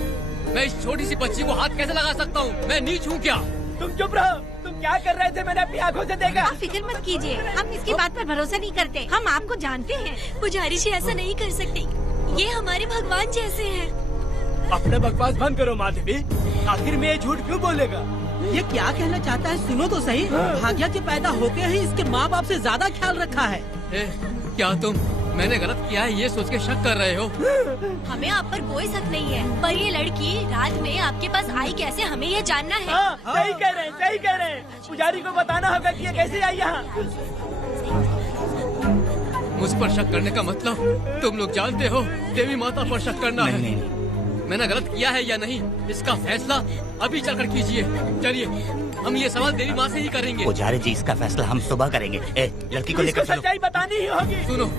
मैं इस छोटी सी बच्ची को हाथ कैसे लगा सकता हूँ? मैं नीच हूँ क्या? तुम चुप रहो। तुम क्या कर रहे थे? मैंने अपनी आंखों से देखा। आप फिक्र मत कीजिए, हम इसकी बात पर भरोसा नहीं करते। हम आपको जानते हैं। पुजारी जी ऐसा नहीं कर सकते, ये हमारे भगवान जैसे हैं। अपना बकवास बंद करो माँ देवी। आखिर में ये झूठ क्यों बोलेगा? ये क्या कहना चाहता है सुनो तो सही। भाग्या के पैदा होके ही इसके माँ बाप से ज्यादा ख्याल रखा है। क्या तुम मैंने गलत किया है ये सोच के शक कर रहे हो? हमें आप पर कोई शक नहीं है, पर ये लड़की रात में आपके पास आई कैसे, हमें ये जानना है। हाँ, सही कह रहे हैं, सही कह रहे हैं। पुजारी को बताना होगा कि ये कैसे आई यहाँ। मुझ पर शक करने का मतलब तुम लोग जानते हो देवी माता पर शक करना है। नहीं। मैंने गलत किया है या नहीं, इसका फैसला अभी चलकर कीजिए। चलिए हम ये सवाल देवी माँ से ही करेंगे। पुजारी जी, इसका फैसला हम सुबह करेंगे। लड़की को लेकर चलो। सच्चाई बतानी ही होगी। सुनो,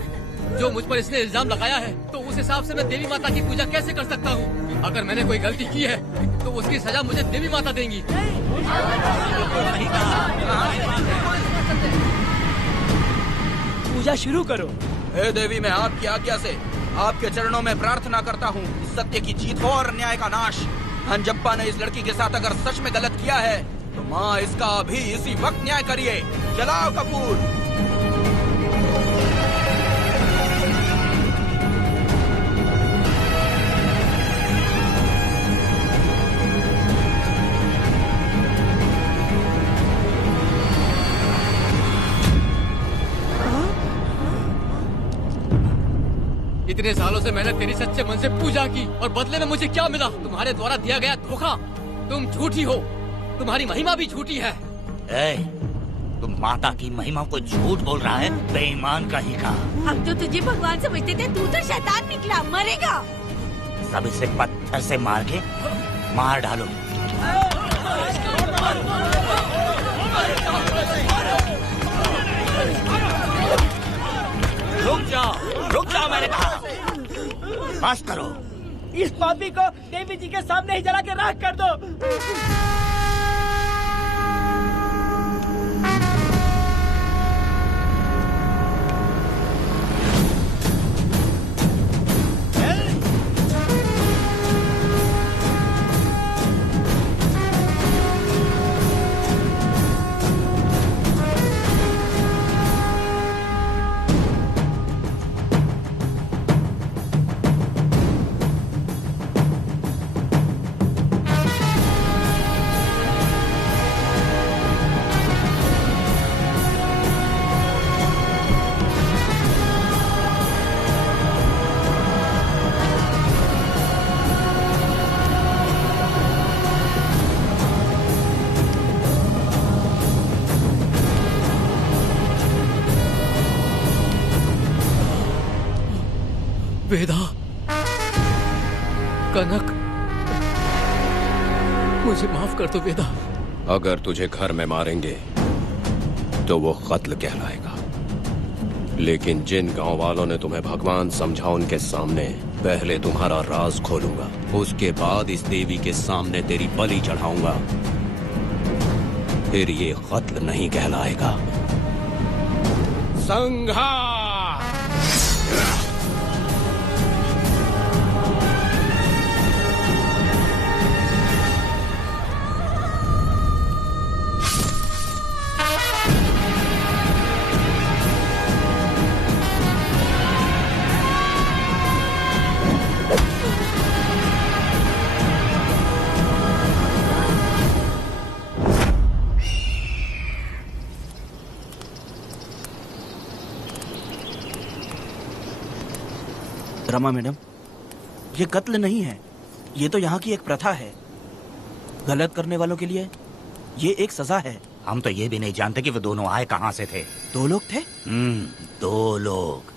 जो मुझ पर इसने इल्जाम लगाया है तो उस हिसाब से मैं देवी माता की पूजा कैसे कर सकता हूँ? अगर मैंने कोई गलती की है तो उसकी सजा मुझे देवी माता देंगी। पूजा शुरू करो। हे देवी, मैं आपकी आज्ञा से आपके चरणों में प्रार्थना करता हूँ, सत्य की जीत हो और न्याय का नाश। अंजप्पा ने इस लड़की के साथ अगर सच में गलत किया है तो माँ इसका अभी इसी वक्त न्याय करिए। जलाओ कपूर। इतने सालों से मैंने तेरी सच्चे मन से पूजा की और बदले में मुझे क्या मिला? तुम्हारे द्वारा दिया गया धोखा। तुम झूठी हो, तुम्हारी महिमा भी झूठी है। तुम माता की महिमा को झूठ बोल रहा है, बेईमान का ही का। हम तो तुझे भगवान समझते थे, तू तो शैतान निकला, मरेगा। सब इसे पत्थर से मार के मार डालो। रुक जाओ मैंने कहा। बस करो। इस पापी को देवी जी के सामने ही जला के राख कर दो। वेदा, कनक, मुझे माफ कर दो वेदा। अगर तुझे घर में मारेंगे तो वो कत्ल कहलाएगा, लेकिन जिन गांव वालों ने तुम्हें भगवान समझा उनके सामने पहले तुम्हारा राज खोलूंगा, उसके बाद इस देवी के सामने तेरी बलि चढ़ाऊंगा, फिर ये कत्ल नहीं कहलाएगा। संहार! रमा मैडम, ये कत्ल नहीं है, ये तो यहाँ की एक प्रथा है। गलत करने वालों के लिए ये एक सजा है। हम तो ये भी नहीं जानते कि वो दोनों आए कहाँ से थे। 2 लोग थे? 2 लोग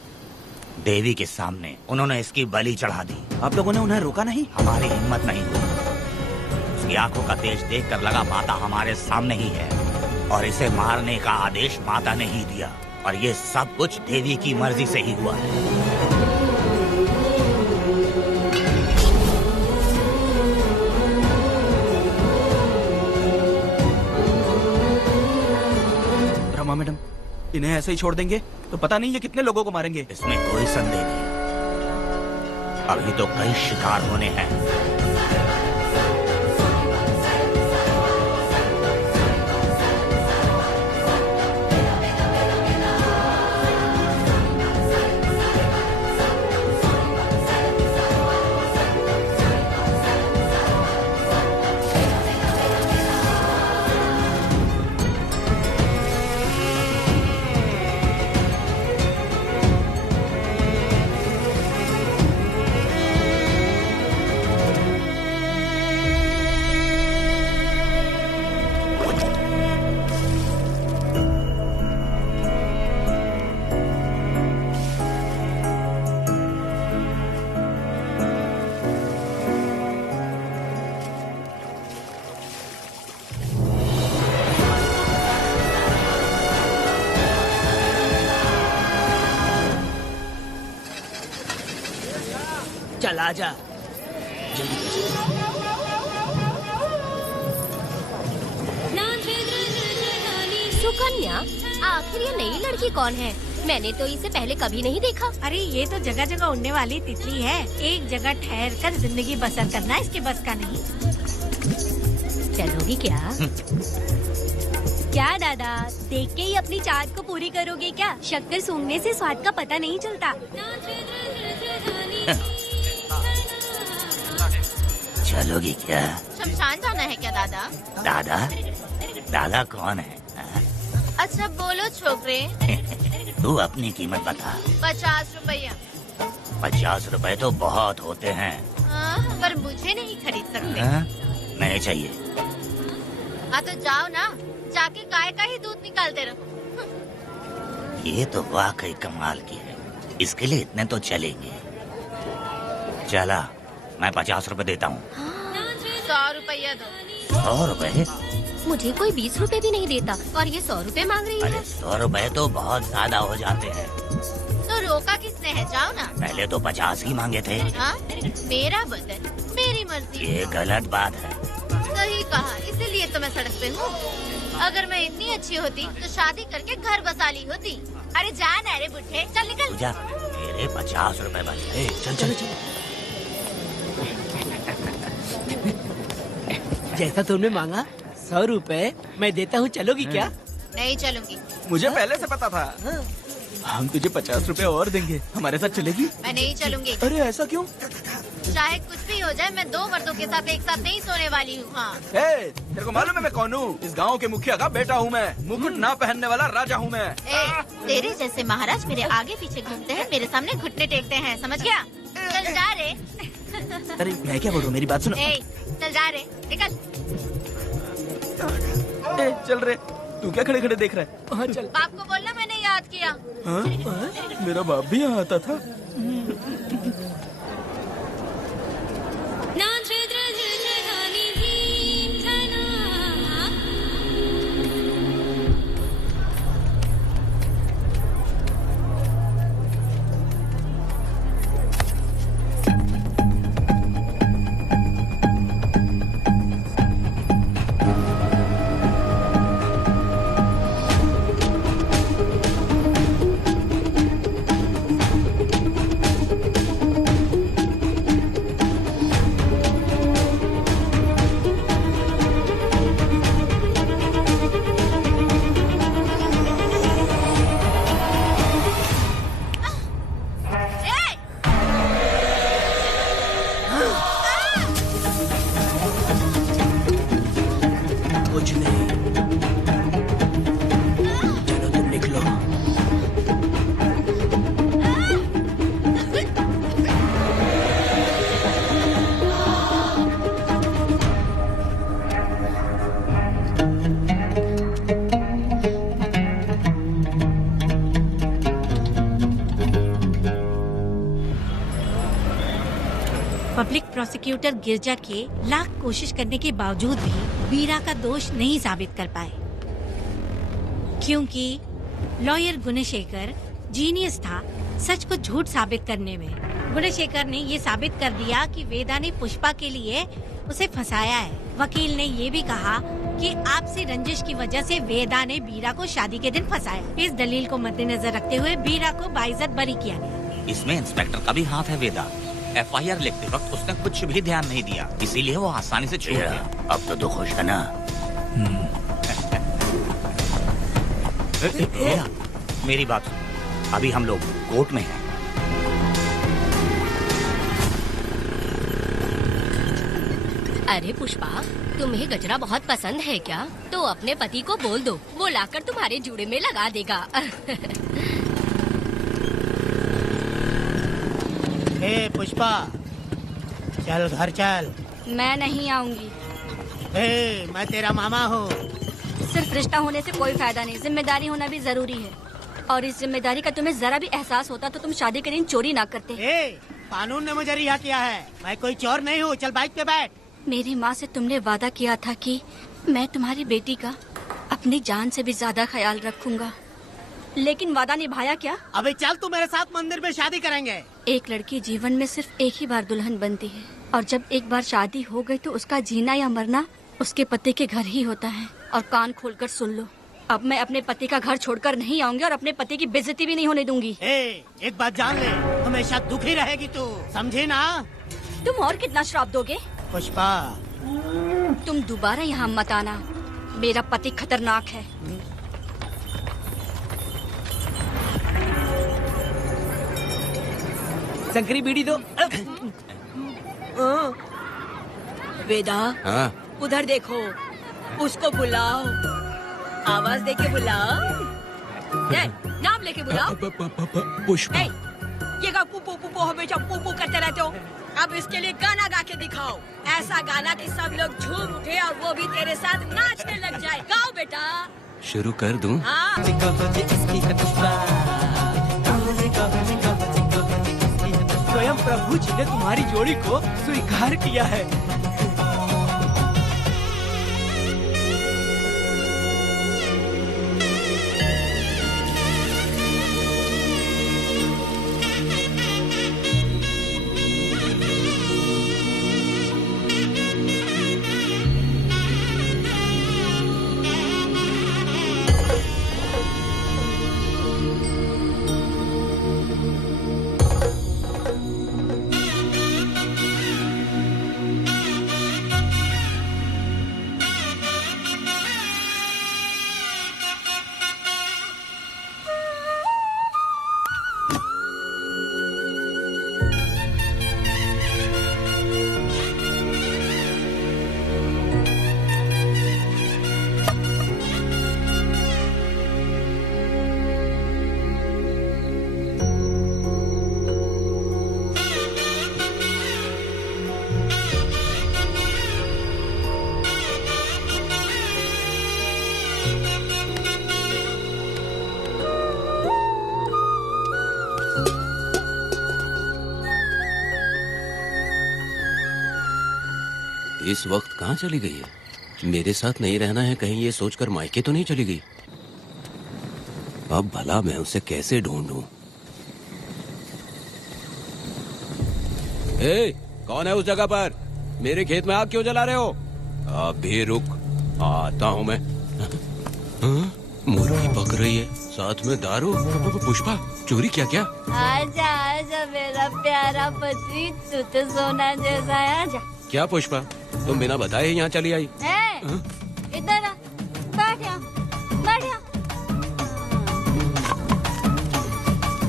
देवी के सामने, उन्होंने इसकी बलि चढ़ा दी। आप लोगों ने उन्हें रोका नहीं? हमारी हिम्मत नहीं हुई। उसकी आंखों का तेज देखकर लगा माता हमारे सामने ही है, और इसे मारने का आदेश माता ने ही दिया, और ये सब कुछ देवी की मर्जी से ही हुआ है। मैडम, इन्हें ऐसे ही छोड़ देंगे तो पता नहीं ये कितने लोगों को मारेंगे। इसमें कोई संदेह नहीं, अभी तो कई शिकार होने हैं। चल आजा। सुकन्या, आखिर ये नई लड़की कौन है? मैंने तो इसे पहले कभी नहीं देखा। अरे ये तो जगह जगह उड़ने वाली तितली है। एक जगह ठहर कर जिंदगी बसर करना इसके बस का नहीं। चलोगी क्या? क्या दादा, देख के ही अपनी चाट को पूरी करोगे क्या? शक्कर सूंघने से स्वाद का पता नहीं चलता। चलोगी क्या? शमशान जाना है क्या दादा? दादा? दादा कौन है? अच्छा बोलो छोकरे। तू अपनी कीमत बता। 50 रुपया। 50 रुपए तो बहुत होते हैं। पर मुझे नहीं खरीद सकते। नहीं चाहिए। हाँ तो जाओ ना, जाके गाय का ही दूध निकालते रहो। ये तो वाकई कमाल की है। इसके लिए इतने तो चलेंगे। चला, मैं 50 रुपए देता हूँ। 100 रुपया दो। 100 रुपए? मुझे कोई 20 रुपए भी नहीं देता और ये 100 रुपए मांग रही है। अरे 100 रुपए तो बहुत ज्यादा हो जाते हैं। तो रोका किसने है? जाओ ना। पहले तो 50 ही मांगे थे। हाँ? मेरा बदन, मेरी मर्जी। ये गलत बात है। सही कहा, इसीलिए तो मैं सड़क पे हूँ। अगर मैं इतनी अच्छी होती तो शादी करके घर बसा ली होती। अरे जा ना रे बुढ़े, चल निकल। पूजा, मेरे 50 रुपए बचे। चल चल चल। जैसा तुमने मांगा 100 रुपए मैं देता हूँ, चलोगी क्या? नहीं चलूंगी। मुझे पहले से पता था। हम तुझे 50 रुपए और देंगे, हमारे साथ चलेगी? मैं नहीं चलूंगी। अरे ऐसा क्यों? चाहे कुछ भी हो जाए, मैं 2 मर्दों के साथ एक साथ नहीं सोने वाली हूँ। हाँ। तेरे को मालूम है मैं कौन हूँ? इस गांव के मुखिया का बेटा हूँ मैं। मुकुट ना पहनने वाला राजा हूँ मैं। तेरे जैसे महाराज मेरे आगे पीछे घूमते हैं, मेरे सामने घुटने टेकते हैं, समझ गया? चल जा रे। अरे मैं क्या बोल रहा हूँ, मेरी बात सुनो। चल जा रे, निकल। चल रे, तू क्या खड़े खड़े देख रहा है? हाँ चल। बाप को बोलना मैंने याद किया। हाँ? मेरा बाप भी यहाँ आता था। कुछ नहीं, चलो तुम निकलो। पब्लिक प्रोसिक्यूटर गिरजा के लाख कोशिश करने के बावजूद भी वीरा का दोष नहीं साबित कर पाए, क्योंकि लॉयर गुणशेखर जीनियस था सच को झूठ साबित करने में। गुणशेखर ने ये साबित कर दिया कि वेदा ने पुष्पा के लिए उसे फंसाया है। वकील ने ये भी कहा कि आपसी रंजिश की वजह से वेदा ने वीरा को शादी के दिन फंसाया। इस दलील को मद्देनजर रखते हुए वीरा को बाइज्जत बरी किया गया। इसमें इंस्पेक्टर का भी हाथ है वेदा। FIR लिखते वक्त उसने कुछ भी ध्यान नहीं दिया, इसीलिए वो आसानी से छूट गया। अब तो तू खुश है ना? मेरी बात सुन, अभी हम लोग कोर्ट में हैं। अरे पुष्पा, तुम्हें गजरा बहुत पसंद है क्या? तो अपने पति को बोल दो, वो लाकर तुम्हारे जूड़े में लगा देगा। ए पुष्पा, चल घर चल। मैं नहीं आऊंगी। ए, मैं तेरा मामा हूँ। सिर्फ रिश्ता होने से कोई फायदा नहीं, जिम्मेदारी होना भी जरूरी है। और इस जिम्मेदारी का तुम्हें जरा भी एहसास होता तो तुम शादी के दिन चोरी ना करते। ए, कानून ने मुझे रिहा किया है, मैं कोई चोर नहीं हूँ। चल बाइक पे बैठ। मेरी माँ से तुमने वादा किया था कि मैं तुम्हारी बेटी का अपनी जान से भी ज्यादा ख्याल रखूंगा, लेकिन वादा निभाया क्या? अबे चल, तू मेरे साथ मंदिर में शादी करेंगे। एक लड़की जीवन में सिर्फ एक ही बार दुल्हन बनती है, और जब एक बार शादी हो गई तो उसका जीना या मरना उसके पति के घर ही होता है। और कान खोलकर सुन लो, अब मैं अपने पति का घर छोड़कर नहीं आऊंगी और अपने पति की बेइज्जती भी नहीं होने दूंगी। एक बात जान ले, हमेशा दुखी रहेगी तू, समझी ना? तुम और कितना श्राप दोगे? पुष्पा, तुम दोबारा यहाँ मत आना, मेरा पति खतरनाक है। शंकरी बीड़ी दो। वेदा, हाँ? उधर देखो, उसको बुलाओ, आवाज देके बुलाओ, नाम लेके बुलाओ। पुष्पा, ये का पुपू पुपू हमेशा पुपू करते रहते हो। अब इसके लिए गाना गा के दिखाओ, ऐसा गाना कि सब लोग झूम उठे और वो भी तेरे साथ नाचने लग जाए। गाओ बेटा। शुरू कर दूं? हाँ। स्वयं प्रभु जी ने तुम्हारी जोड़ी को स्वीकार किया है। इस वक्त कहाँ चली गई है? मेरे साथ नहीं रहना है कहीं ये सोचकर मायके तो नहीं चली गई? अब भला मैं उसे कैसे ढूंढूं? ए, कौन है उस जगह पर? मेरे खेत में आग क्यों जला रहे हो? अब भी रुक, आता हूँ मैं। हाँ? मुर्गी पक रही है, साथ में दारू। पुष्पा, चोरी क्या? क्या? आजा आजा मेरा प्यारा पति, तू तो सोना जैसा है। आजा। क्या पुष्पा, तुम बिना बताए ही यहाँ चली आई? इधर आ, बैठ यहाँ, बैठ यहाँ।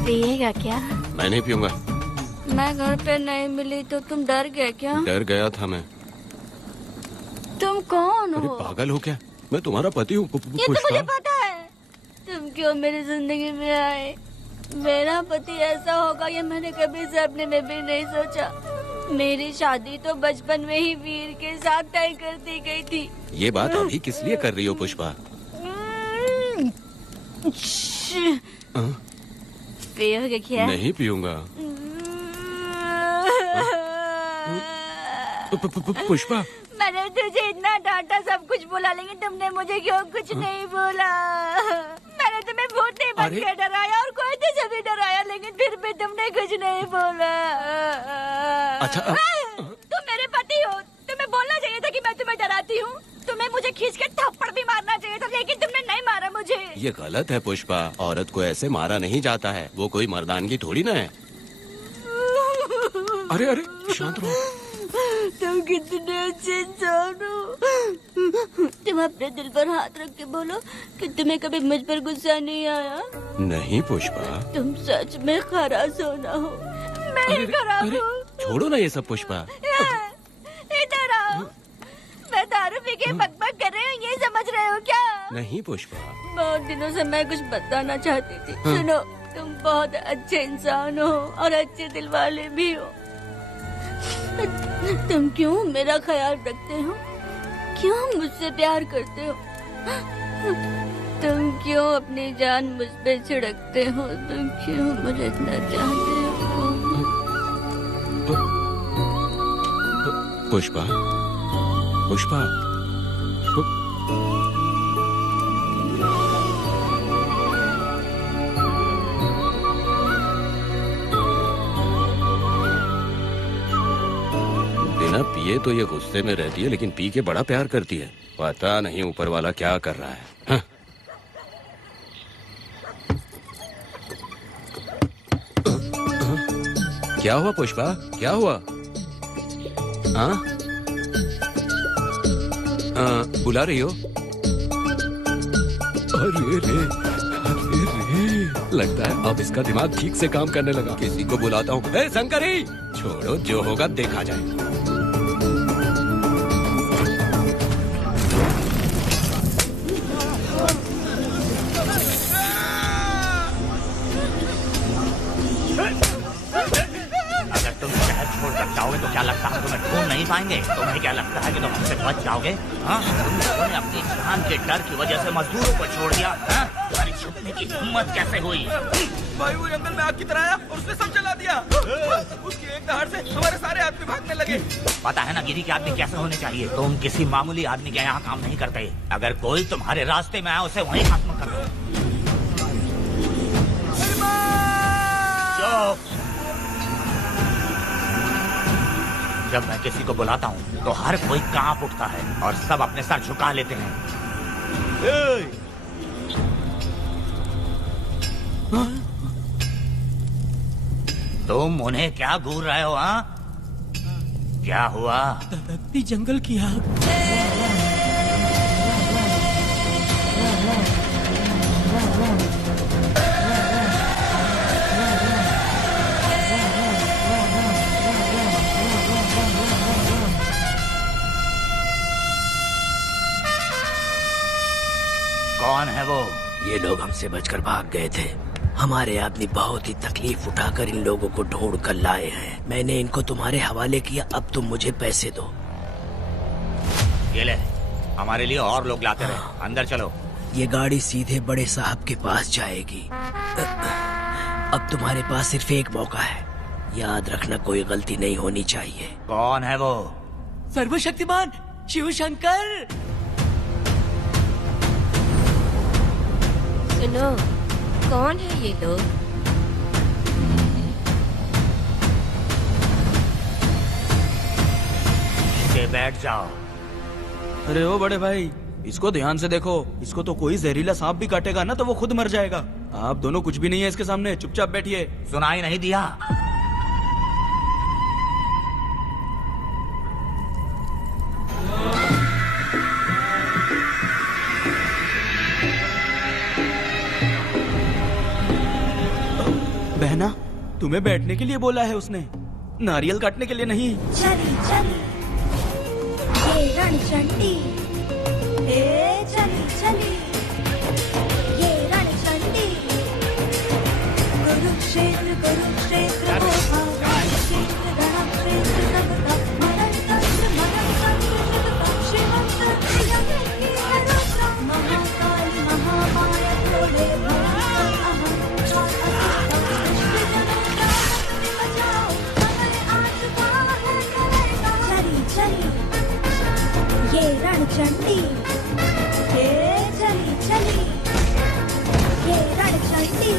पिएगा क्या? मैं नहीं पीऊंगा। मैं घर पे नहीं मिली तो तुम डर गए क्या? डर गया था मैं। तुम कौन अरे हो? पागल हो क्या? मैं तुम्हारा पति हूँ। ये तो मुझे पता है। तुम क्यों मेरी जिंदगी में आए? मेरा पति ऐसा होगा ये मैंने कभी सपने में भी नहीं सोचा। मेरी शादी तो बचपन में ही वीर के साथ तय कर दी गई थी। ये बात अभी किस लिए कर रही हो पुष्पा? पियोगे क्या? नहीं पीऊंगा। पुष्पा, मैंने तुझे इतना डांटा, सब कुछ बोला, लेकिन तुमने मुझे क्यों कुछ नहीं बोला? मैंने तुम्हें भूत नहीं बन के डराया और कोई तुझे भी डराया, लेकिन फिर भी तुमने कुछ नहीं बोला। अच्छा, तुम मेरे पति हो, तुम्हें बोलना चाहिए था कि मैं तुम्हें डराती हूँ। तुम्हें मुझे खींच के थप्पड़ भी मारना चाहिए था, लेकिन तुमने नहीं मारा मुझे। ये गलत है पुष्पा, औरत को ऐसे मारा नहीं जाता है, वो कोई मर्दानगी थोड़ी ना है। अरे अरे शांत रहो। तुम कितने अच्छे इंसान हो। तुम अपने दिल पर हाथ रख के बोलो कि तुम्हें कभी मुझ पर गुस्सा नहीं आया। नहीं पुष्पा, तुम सच में खरा सोना हो। मैं खराब हूँ। छोड़ो ना ये सब पुष्पा। इधर आओ। मैं दारू पी के बकबक कर रही हूँ, ये समझ रहे हो क्या? नहीं पुष्पा। बहुत दिनों से मैं कुछ बताना चाहती थी। सुनो, तुम बहुत अच्छे इंसान हो और अच्छे दिल वाले भी हो। तुम क्यों मेरा ख्याल रखते हो? क्यों मुझसे प्यार करते हो? तुम क्यों अपनी जान मुझ पे छिड़कते हो? तुम क्यों मुझे इतना चाहते हो? पुष्पा, पुष्पा, बिना पिए तो ये गुस्से में रहती है, लेकिन पी के बड़ा प्यार करती है। पता नहीं ऊपर वाला क्या कर रहा है। हाँ। क्या हुआ पुष्पा, क्या हुआ? हाँ? बुला रही हो? अरे रे, लगता है अब इसका दिमाग ठीक से काम करने लगा। किसी को बुलाता हूँ। ए शंकरी, छोड़ो, जो होगा देखा जाएगा। तो क्या लगता है तुम्हें ढूंढ नहीं पाएंगे? तुम्हें क्या लगता है कि तुम हमसे बच जाओगे? हाँ, तुम लोगों ने अपनी जान के डर की वजह से मजदूरों को छोड़ दिया। हाँ? तुम्हारी छुपने की हिम्मत कैसे हुई? भाई वो जंगल में आग की तरह आया और उसने सब जला दिया। उसकी एक दहाड़ से हमारे सारे आदमी भागने लगे। पता है ना गिरी के आदमी कैसे होने चाहिए? तुम किसी मामूली आदमी के यहाँ काम नहीं करते। अगर कोई तुम्हारे रास्ते में आया उसे वहीं खत्म कर दो। जब मैं किसी को बुलाता हूँ तो हर कोई कांप उठता है और सब अपने सर झुका लेते हैं। तुम उन्हें क्या घूर रहे हो? हाँ, क्या हुआ? धधकती जंगल की आग। कौन है वो? ये लोग हमसे बचकर भाग गए थे। हमारे आदमी बहुत ही तकलीफ उठाकर इन लोगों को ढूंढ कर लाए हैं। मैंने इनको तुम्हारे हवाले किया, अब तुम मुझे पैसे दो। ये ले, हमारे लिए और लोग लाते रहे। अंदर चलो। ये गाड़ी सीधे बड़े साहब के पास जाएगी। अब तुम्हारे पास सिर्फ एक मौका है, याद रखना कोई गलती नहीं होनी चाहिए। कौन है वो? सर्वशक्तिमान शिव शंकर। सुनो, कौन है ये लोग? बैठ जाओ। अरे ओ बड़े भाई, इसको ध्यान से देखो। इसको तो कोई जहरीला सांप भी काटेगा ना तो वो खुद मर जाएगा। आप दोनों कुछ भी नहीं है इसके सामने, चुपचाप बैठिए। सुनाई नहीं दिया? बहना, तुम्हें बैठने के लिए बोला है उसने, नारियल काटने के लिए नहीं। चली चली ये रणचंडी, चली चली ये रणचंडी। कुरुक्षेत्र कुरुक्षेत्र कुरुक्षेत्र रणक्षेत्र सबका मरण तंत्र शिवंत महाकाली महामाया भोले ये रणचंडी, ये चली चली ये रणचंडी।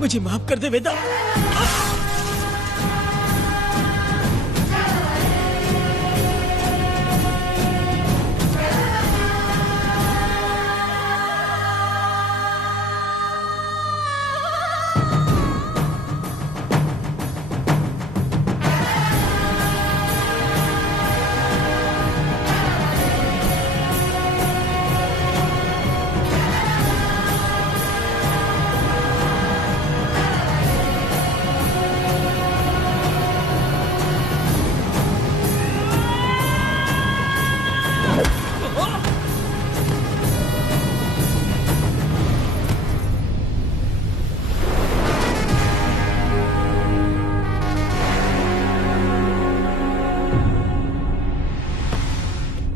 मुझे माफ कर दे वेदा।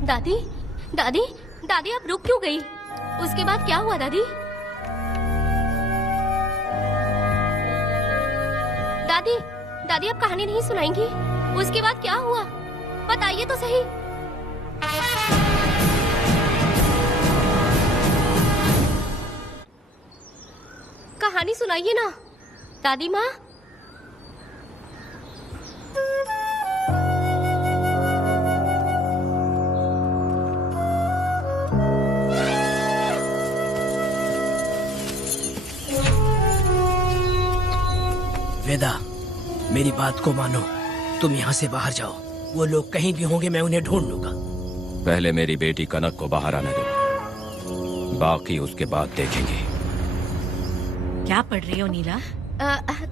दादी दादी दादी आप रुक क्यों गई? उसके बाद क्या हुआ दादी? दादी दादी आप कहानी नहीं सुनाएंगी? उसके बाद क्या हुआ बताइए तो सही। कहानी सुनाइए ना दादी माँ। वेदा, मेरी बात को मानो, तुम यहाँ से बाहर जाओ। वो लोग कहीं भी होंगे, मैं उन्हें ढूंढ लूंगा। पहले मेरी बेटी कनक को बाहर आने दो, बाकी उसके बाद देखेंगे। क्या पढ़ रही हो नीला?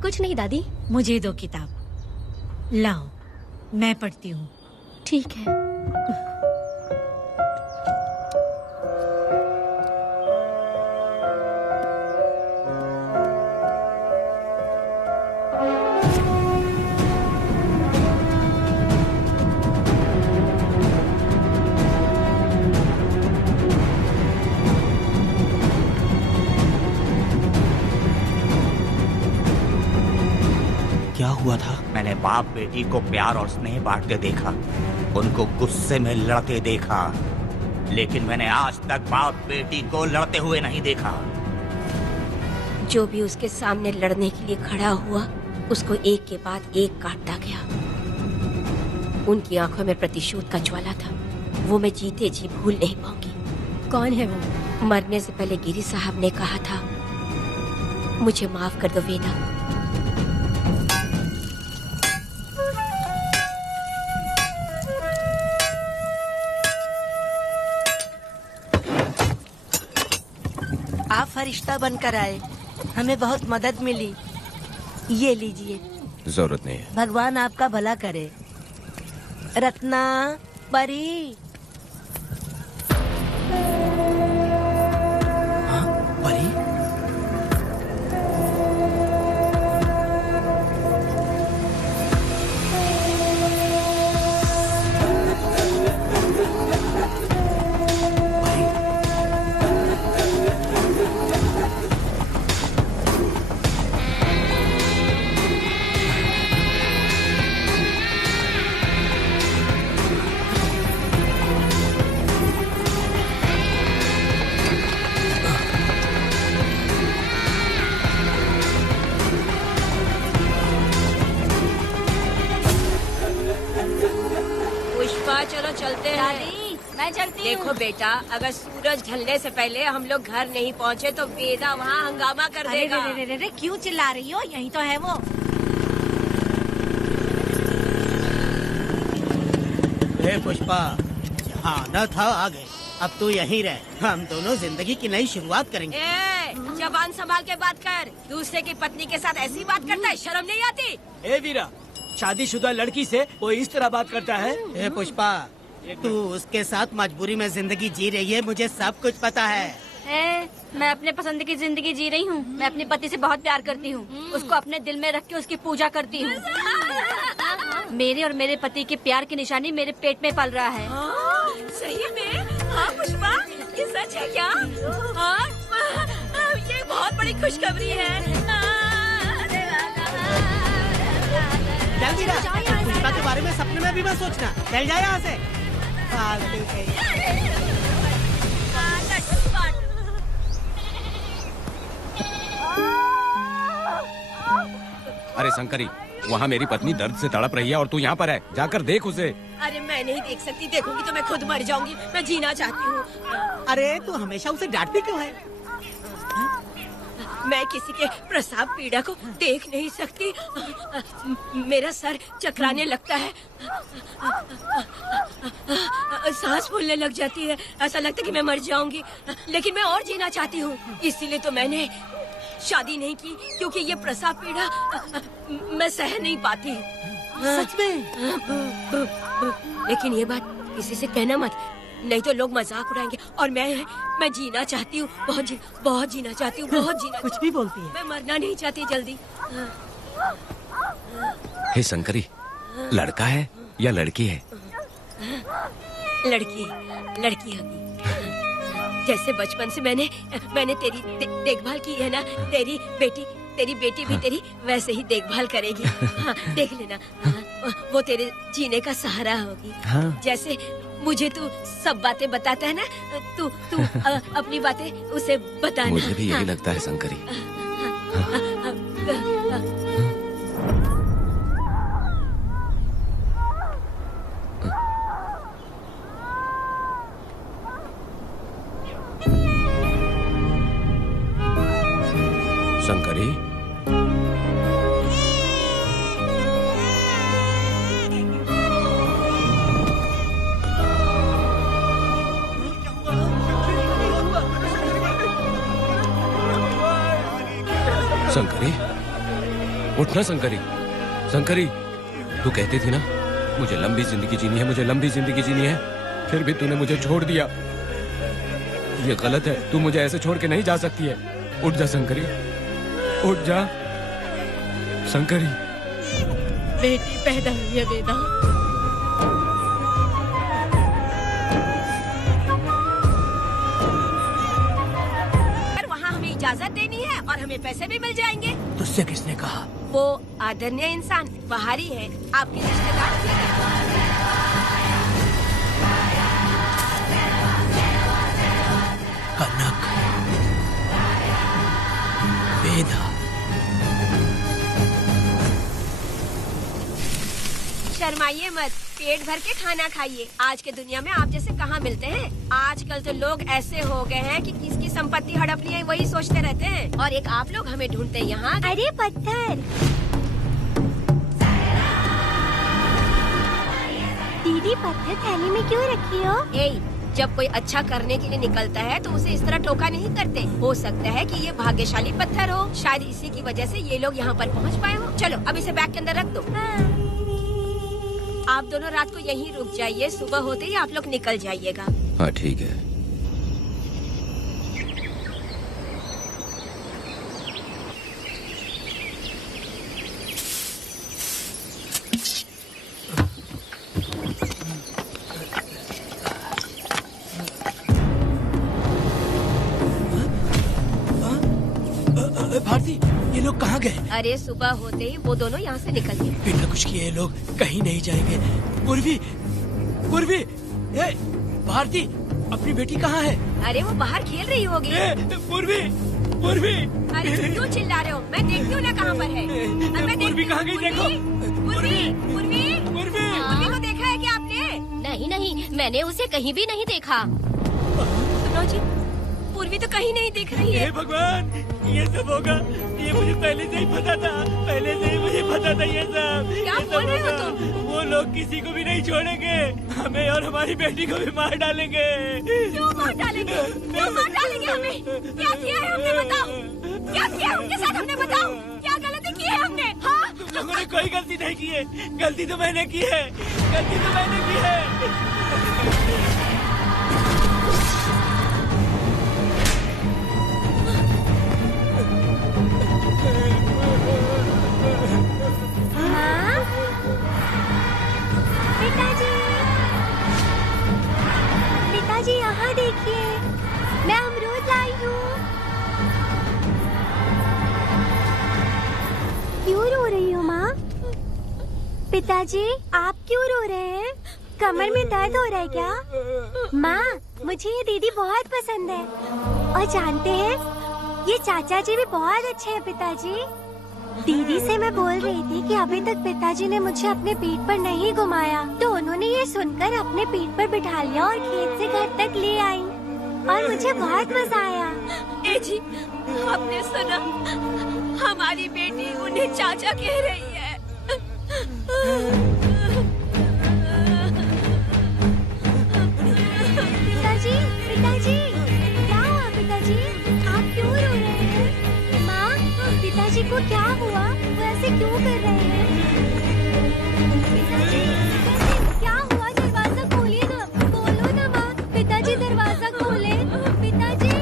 कुछ नहीं दादी। मुझे दो किताब लाओ, मैं पढ़ती हूँ। ठीक है। क्या हुआ था? मैंने बाप बेटी को प्यार और स्नेह बांटते देखा, उनको गुस्से में लड़ते देखा, लेकिन मैंने आज तक बाप बेटी को लड़ते हुए नहीं देखा। जो भी उसके सामने लड़ने के लिए खड़ा हुआ, उसको एक के बाद एक काटता गया। उनकी आंखों में प्रतिशोध का ज्वाला था, वो मैं जीते जी भूल नहीं पाऊंगी। कौन है वो? मरने से पहले गिरी साहब ने कहा था, मुझे माफ कर दो वेदा। आप फरिश्ता बनकर आए, हमें बहुत मदद मिली। ये लीजिए। जरूरत नहीं है। भगवान आपका भला करे। रत्ना, परी। हाँ, परी? चलो चलते हैं। दादी मैं चलती हूँ। देखो बेटा, अगर सूरज ढलने से पहले हम लोग घर नहीं पहुँचे तो वेदा वहाँ हंगामा कर अरे देगा। रे रे रे, क्यों चिल्ला रही हो? यही तो है वो। हे पुष्पा, यहाँ आना था आ गए। अब तू यहीं रह, हम दोनों जिंदगी की नई शुरुआत करेंगे। जबान संभाल के बात कर। दूसरे की पत्नी के साथ ऐसी बात करता है, शर्म नहीं आती? ए वीरा, शादीशुदा लड़की से कोई इस तरह बात करता है? हे पुष्पा, तू उसके साथ मजबूरी में जिंदगी जी रही है, मुझे सब कुछ पता है। मैं अपने पसंद की जिंदगी जी रही हूँ। मैं अपने पति से बहुत प्यार करती हूँ, उसको अपने दिल में रख के उसकी पूजा करती हूँ। मेरे और मेरे पति के प्यार की निशानी मेरे पेट में पल रहा है। सही में? हाँ पुष्पा, ये सच है क्या? हाँ, ये बहुत बड़ी खुशखबरी है। जल्दी रह, पुष्पा के बारे में सपने में भी मत सोचना। चल जाए यहाँ से। फालतू के। अरे शंकरी, वहाँ मेरी पत्नी दर्द से तड़प रही है और तू यहाँ पर है, जाकर देख उसे। अरे मैं नहीं देख सकती, देखूंगी तो मैं खुद मर जाऊंगी। मैं जीना चाहती हूँ। अरे तू हमेशा उसे डांटती क्यों है? मैं किसी के प्रसाव पीड़ा को देख नहीं सकती। मेरा सर चकराने लगता है, सांस फूलने लग जाती है, ऐसा लगता है कि मैं मर जाऊंगी। लेकिन मैं और जीना चाहती हूँ, इसीलिए तो मैंने शादी नहीं की, क्योंकि ये प्रसाव पीड़ा मैं सह नहीं पाती। सच में? लेकिन ये बात किसी से कहना मत, नहीं तो लोग मजाक उड़ाएंगे। और मैं जीना चाहती हूँ, बहुत जीना चाहती हूँ, बहुत जीना। कुछ भी बोलती है। मैं मरना नहीं चाहती जल्दी। हे शंकरी, लड़का है या लड़की है? लड़की होगी। जैसे बचपन से मैंने तेरी देखभाल की है ना, तेरी बेटी भी तेरी वैसे ही देखभाल करेगी। हाँ, देख लेना। हाँ, वो तेरे जीने का सहारा होगी। हाँ। जैसे मुझे तू सब बातें बताता है ना, तू अपनी बातें उसे बताना। मुझे भी यही हाँ। लगता है शंकरी। शंकरी, शंकरी, उठना शंकरी। शंकरी, तू कहती थी ना मुझे लंबी जिंदगी जीनी है, मुझे लंबी जिंदगी जीनी है, फिर भी तूने मुझे छोड़ दिया। ये गलत है, तू मुझे ऐसे छोड़ के नहीं जा सकती है। उठ जा शंकरी, उठ जा शंकरी। बेटी पैदा हुई है वेदा। वहाँ हमें इजाजत देनी है और हमें पैसे भी मिल जाएंगे। तुझसे किसने कहा? वो आदरणीय इंसान बाहरी है, आपके रिश्तेदार। कनक, वेदा, शर्माइए मत, पेट भर के खाना खाइए। आज के दुनिया में आप जैसे कहाँ मिलते हैं। आजकल तो लोग ऐसे हो गए हैं कि किसकी संपत्ति हड़पनी है वही सोचते रहते हैं, और एक आप लोग हमें ढूंढते हैं यहाँ। अरे पत्थर, दीदी पत्थर थैली में क्यों रखी हो? जब कोई अच्छा करने के लिए निकलता है तो उसे इस तरह टोका नहीं करते। हो सकता है कि ये भाग्यशाली पत्थर हो, शायद इसी की वजह से ये लोग यहाँ पर पहुँच पाए हो। चलो अब इसे बैग के अंदर रख दो। आप दोनों रात को यहीं रुक जाइए, सुबह होते ही आप लोग निकल जाइएगा। हाँ ठीक है। भारती, ये लोग कहाँ गए? अरे सुबह होते ही वो दोनों यहाँ से निकल गए। बिना कुछ किए ये लोग कहीं नहीं जाएंगे। पूर्वी, पूर्वी, ए, भारती, अपनी बेटी कहाँ है? अरे वो बाहर खेल रही होगी। पूर्वी, पूर्वी। अरे क्यों चिल्ला रहे हो? मैं देखती हूँ ना कहाँ पर है। पूर्वी कहाँ गई? देखो। पूर्वी को देखा है क्या आपने? नहीं, मैंने उसे कहीं भी नहीं देखा। सुनो जी, पूर्वी तो कहीं नहीं दिख रही है। हे भगवान, ये सब होगा, ये मुझे पहले से ही पता था। पहले से ही मुझे पता था ये सब। क्या बोल रहे हो तुम? वो लोग किसी को भी नहीं छोड़ेंगे, हमें और हमारी बेटी को भी मार डालेंगे। क्यों मार डालेंगे? क्यों मार डालेंगे हमें? क्या किया है हमने बताओ? क्या किया है उनके साथ हमने बताओ? क्या गलती की है हमने? हाँ? तुम लोगों ने कोई गलती नहीं की है। गलती तो मैंने की है, गलती तो मैंने की है। पिताजी यहाँ देखिए, मैं अमरूद लाई हूँ। क्यों रो रही हो माँ? पिताजी आप क्यों रो रहे हैं? कमर में दर्द हो रहा है क्या? माँ, मुझे ये दीदी बहुत पसंद है, और जानते हैं ये चाचा जी भी बहुत अच्छे हैं। पिताजी, दीदी से मैं बोल रही थी कि अभी तक पिताजी ने मुझे अपने पीठ पर नहीं घुमाया, तो उन्होंने ये सुनकर अपने पीठ पर बिठा लिया और खेत से घर तक ले आई, और मुझे बहुत मजा आया। ए जी, आपने सुना? हमारी बेटी उन्हें चाचा कह रही है। पिताजी, पिताजी, क्या हुआ पिताजी? आप क्यों रो रहे हैं? माँ, पिताजी को क्या हुआ? वो ऐसे क्यों कर रहे हैं? पिताजी, क्या हुआ? दरवाजा खोलिए ना, बोलो ना माँ। पिताजी दरवाजा खोले। पिताजी, पिताजी।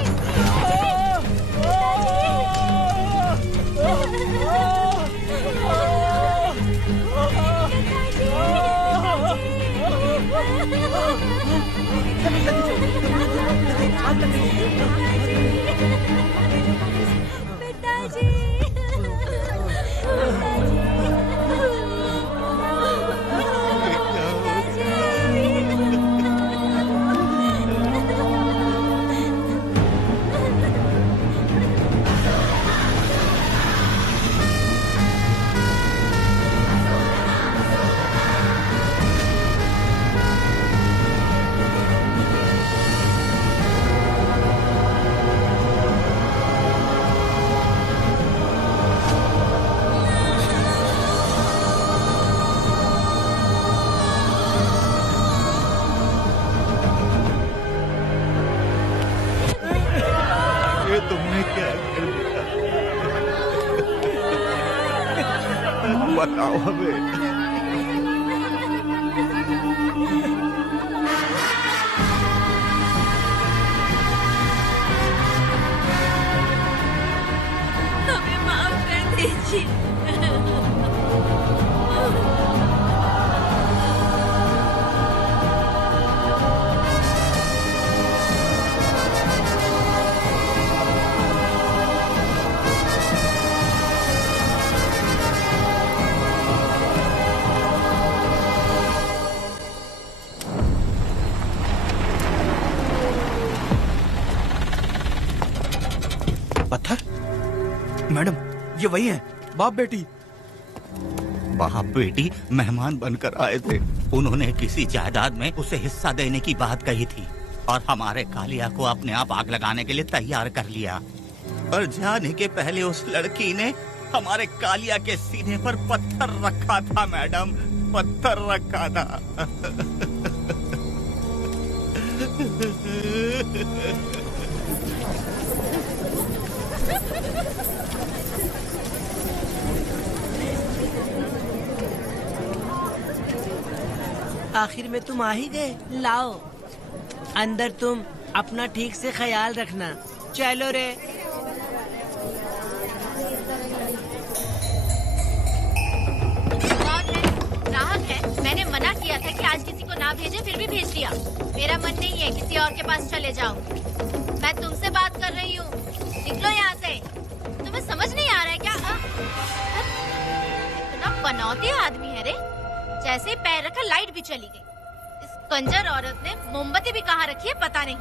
बताओ हमें। हमें माफ कर दीजिए। पत्थर? मैडम, ये वही है, बाप बेटी। बाप बेटी मेहमान बनकर आए थे। उन्होंने किसी जायदाद में उसे हिस्सा देने की बात कही थी और हमारे कालिया को अपने आप आग लगाने के लिए तैयार कर लिया। और जाने के पहले उस लड़की ने हमारे कालिया के सीने पर पत्थर रखा था मैडम, पत्थर रखा था। आखिर में तुम आ ही गए। लाओ अंदर, तुम अपना ठीक से ख्याल रखना। चलो रे। ग्राहक है, मैंने मना किया था कि आज किसी को ना भेजे, फिर भी भेज दिया। मेरा मन नहीं है, किसी और के पास चले जाओ। मैं तुमसे बात कर रही हूँ, निकलो यहाँ से। तुम्हें समझ नहीं आ रहा है क्या? इतना बनौती आदमी है रे, जैसे ही पैर रखा लाइट भी चली गई। इस कंजर औरत ने मोमबत्ती भी कहाँ रखी है पता नहीं।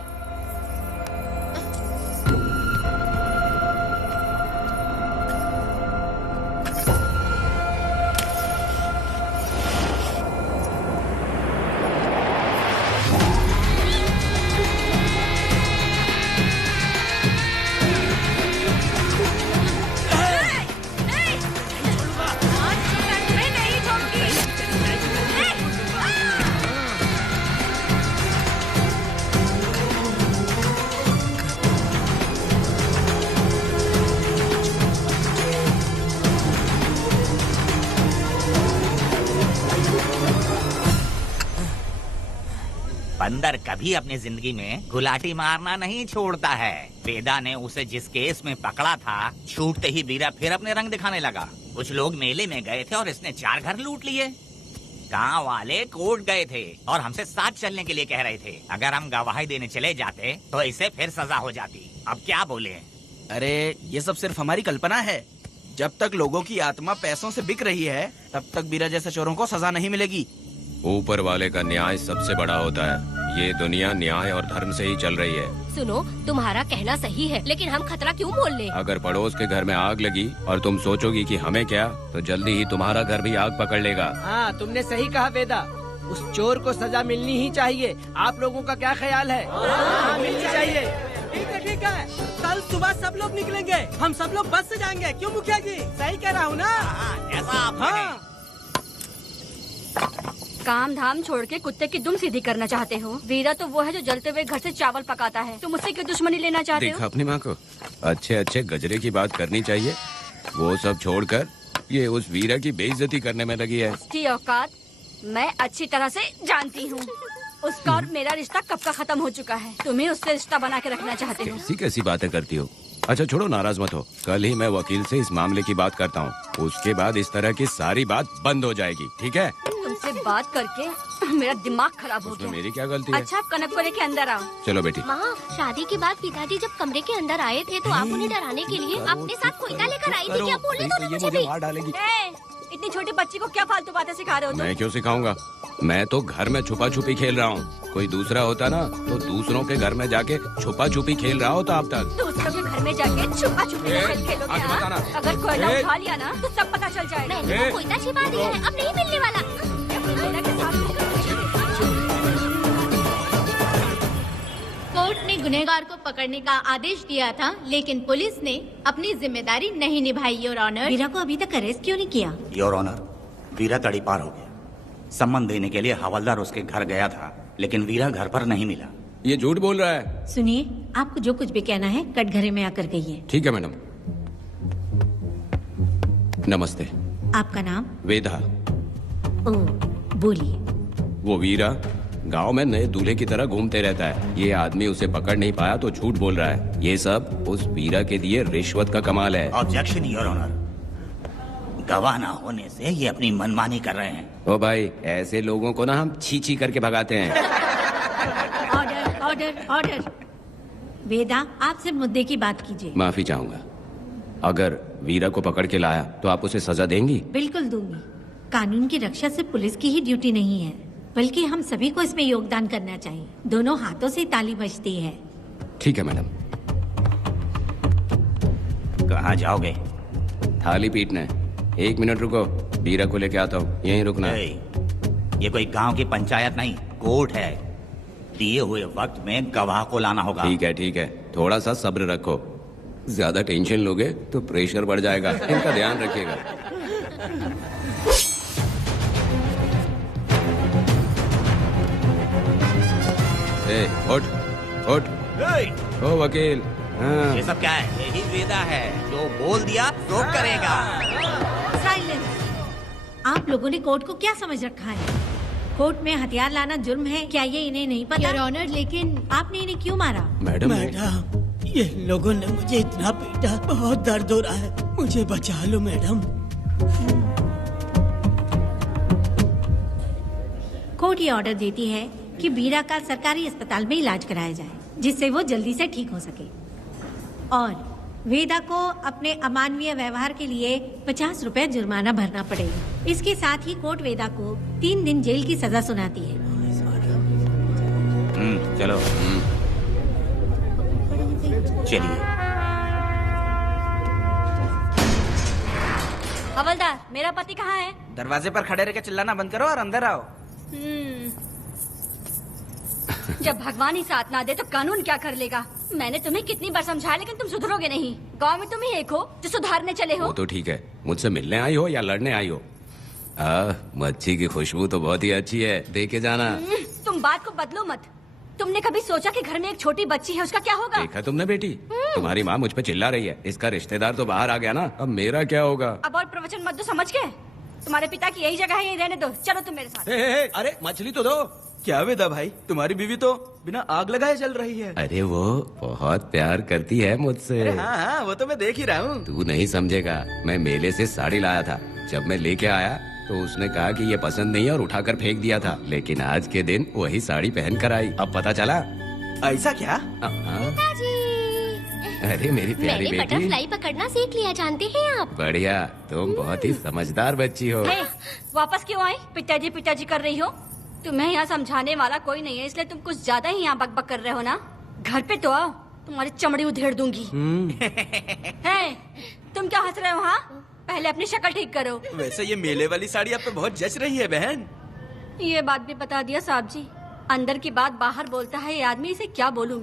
बंदर कभी अपनी जिंदगी में गुलाटी मारना नहीं छोड़ता है। वेदा ने उसे जिस केस में पकड़ा था, छूटते ही वीरा फिर अपने रंग दिखाने लगा। कुछ लोग मेले में गए थे और इसने 4 घर लूट लिए। गांव वाले कोर्ट गए थे और हमसे साथ चलने के लिए कह रहे थे। अगर हम गवाही देने चले जाते तो इसे फिर सजा हो जाती। अब क्या बोले? अरे ये सब सिर्फ हमारी कल्पना है। जब तक लोगों की आत्मा पैसों से बिक रही है, तब तक वीरा जैसे चोरों को सजा नहीं मिलेगी। ऊपर वाले का न्याय सबसे बड़ा होता है। ये दुनिया न्याय और धर्म से ही चल रही है। सुनो, तुम्हारा कहना सही है, लेकिन हम खतरा क्यों मोल ले? अगर पड़ोस के घर में आग लगी और तुम सोचोगी कि हमें क्या, तो जल्दी ही तुम्हारा घर भी आग पकड़ लेगा। हाँ, तुमने सही कहा वेदा। उस चोर को सजा मिलनी ही चाहिए। आप लोगों का क्या ख्याल है? हाँ, मिलनी चाहिए। ठीक है। कल सुबह सब लोग निकलेंगे। हम सब लोग बस से जाएंगे। क्यों मुखिया जी? सही कह रहा हूँ ना? ऐसा आप काम धाम छोड़ के कुत्ते की दुम सीधी करना चाहते हो। वीरा तो वो है जो जलते हुए घर से चावल पकाता है। तुम उससे क्यों दुश्मनी लेना चाहते देखा हो? अपनी माँ को। अच्छे अच्छे गजरे की बात करनी चाहिए। वो सब छोड़कर ये उस वीरा की बेइज्जती करने में लगी है। उसकी औकात मैं अच्छी तरह से जानती हूँ। उसका और मेरा रिश्ता कब का खत्म हो चुका है। तुम्हें उससे रिश्ता बना के रखना चाहते हो। कैसी कैसी बातें करती हो। अच्छा छोड़ो, नाराज मत हो। कल ही मैं वकील से इस मामले की बात करता हूँ। उसके बाद इस तरह की सारी बात बंद हो जाएगी, ठीक है? तुमसे बात करके मेरा दिमाग खराब हो गया। मेरी क्या गलती है? अच्छा, आप कनक को लेके अंदर आओ। चलो बेटी। माँ, शादी के बाद पिताजी जब कमरे के अंदर आए थे तो आप उन्हें डराने के लिए अपने साथ कोयता लेकर आई थी। क्या बोले तो मुझे भी? मार डालेगी। इतनी छोटी बच्ची को क्या फालतू बातें सिखा रहे हो तुम? मैं क्यों सिखाऊंगा? मैं तो घर में छुपा छुपी खेल रहा हूँ। कोई दूसरा होता ना तो दूसरों के घर में जाके छुपा छुपी खेल रहा होता अब तक। दूसरों के घर में जाके छुपा छुपी खेल खेलोगे? हाँ? अगर कोयला उठा लिया ना तो सब पता चल जाएगा। मैंने वो कोयता छिपा दिया है, अब नहीं मिलने वाला। कोर्ट ने गुनहगार को पकड़ने का आदेश दिया था, लेकिन पुलिस ने अपनी जिम्मेदारी नहीं निभाई। योर ऑनर, वीरा को अभी तक अरेस्ट क्यों नहीं किया? योर ऑनर, वीरा तड़ी पार हो गया। सम्मान देने के लिए हवलदार उसके घर गया था, लेकिन वीरा घर पर नहीं मिला। ये झूठ बोल रहा है। सुनिए, आपको जो कुछ भी कहना है कटघरे में आकर कहिए। ठीक है मैडम। नमस्ते। आपका नाम? वेदा। बोलिए। वो वीरा गांव में नए दूल्हे की तरह घूमते रहता है। ये आदमी उसे पकड़ नहीं पाया तो झूठ बोल रहा है। ये सब उस वीरा के दिए रिश्वत का कमाल है। Objection your honour. गवाह ना होने से ये अपनी मनमानी कर रहे हैं। ओ भाई, ऐसे लोगों को ना हम छी छी करके भगाते हैं। Order order order. वेदा, आप सिर्फ मुद्दे की बात कीजिए। माफी चाहूंगा। अगर वीरा को पकड़ के लाया तो आप उसे सजा देंगी? बिल्कुल दूंगी। कानून की रक्षा सिर्फ पुलिस की ही ड्यूटी नहीं है, बल्कि हम सभी को इसमें योगदान करना चाहिए। दोनों हाथों से ताली बजती है। ठीक है मैडम। कहाँ जाओगे? थाली पीटने। 1 मिनट रुको, वीरा को लेके आता हूँ। यहीं रुकना। ये कोई गांव की पंचायत नहीं, कोर्ट है। दिए हुए वक्त में गवाह को लाना होगा। ठीक है, थोड़ा सा सब्र रखो। ज्यादा टेंशन लोगे तो प्रेशर बढ़ जाएगा। इनका ध्यान रखिएगा। उठ उठ। ओ वकील। हाँ। ये सब क्या है? यही वेदा है, जो बोल दिया तो करेगा। साइलेंस। आप लोगों ने कोर्ट को क्या समझ रखा है? कोर्ट में हथियार लाना जुर्म है, क्या ये इन्हें नहीं पता? योर ऑनर, लेकिन आपने इन्हें क्यों मारा? मैडम, ये लोगों ने मुझे इतना पीटा, बहुत दर्द हो रहा है, मुझे बचा लो मैडम। कोर्ट ये ऑर्डर देती है कि वीरा का सरकारी अस्पताल में इलाज कराया जाए, जिससे वो जल्दी से ठीक हो सके। और वेदा को अपने अमानवीय व्यवहार के लिए 50 रुपए जुर्माना भरना पड़ेगा। इसके साथ ही कोर्ट वेदा को 3 दिन जेल की सजा सुनाती है। चलो। चलिए। हवलदार, मेरा पति कहाँ है? दरवाजे पर खड़े रह के चिल्लाना बंद करो और अंदर आओ। जब भगवान ही साथ ना दे तो कानून क्या कर लेगा? मैंने तुम्हें कितनी बार समझाया, लेकिन तुम सुधरोगे नहीं। गांव में तुम ही एक हो जो सुधारने चले हो। वो तो ठीक है, मुझसे मिलने आई हो या लड़ने आई हो। मच्छी की खुशबू तो बहुत ही अच्छी है, दे के जाना। तुम बात को बदलो मत। तुमने कभी सोचा कि घर में एक छोटी बच्ची है, उसका क्या होगा? देखा तुमने बेटी, तुम्हारी माँ मुझ पे चिल्ला रही है। इसका रिश्तेदार तो बाहर आ गया ना, अब मेरा क्या होगा? अब और प्रवचन मत दो, समझ गए? तुम्हारे पिता की यही जगह है, यही रहने दो। चलो तुम मेरे साथ। अरे मछली तो दो। क्या वेदा भाई, तुम्हारी बीवी तो बिना आग लगाए जल रही है। अरे वो बहुत प्यार करती है मुझसे। हाँ, वो तो मैं देख ही रहा हूँ। तू नहीं समझेगा। मैं मेले से साड़ी लाया था, जब मैं लेके आया तो उसने कहा कि ये पसंद नहीं है और उठाकर फेंक दिया था। लेकिन आज के दिन वही साड़ी पहन कर आई। अब पता चला। ऐसा क्या? अरे मेरी प्यारी मैंने बेटी, बटरफ्लाई पकड़ना सीख लिया, जानते हैं आप? बढ़िया, तुम बहुत ही समझदार बच्ची हो। वापस क्यों आई? पिताजी कर रही हो। तुम्हें यहाँ समझाने वाला कोई नहीं है, इसलिए तुम कुछ ज्यादा ही यहाँ बकबक कर रहे हो ना। घर पे तो आओ, तुम्हारी चमड़ी उधेड़ दूंगी। है, तुम क्या हंस रहे हो? हाँ, पहले अपनी शक्ल ठीक करो। वैसे ये मेले वाली साड़ी आप पे बहुत जच रही है बहन। ये बात भी बता दिया साहब जी। अंदर की बात बाहर बोलता है ये आदमी, इसे क्या बोलूं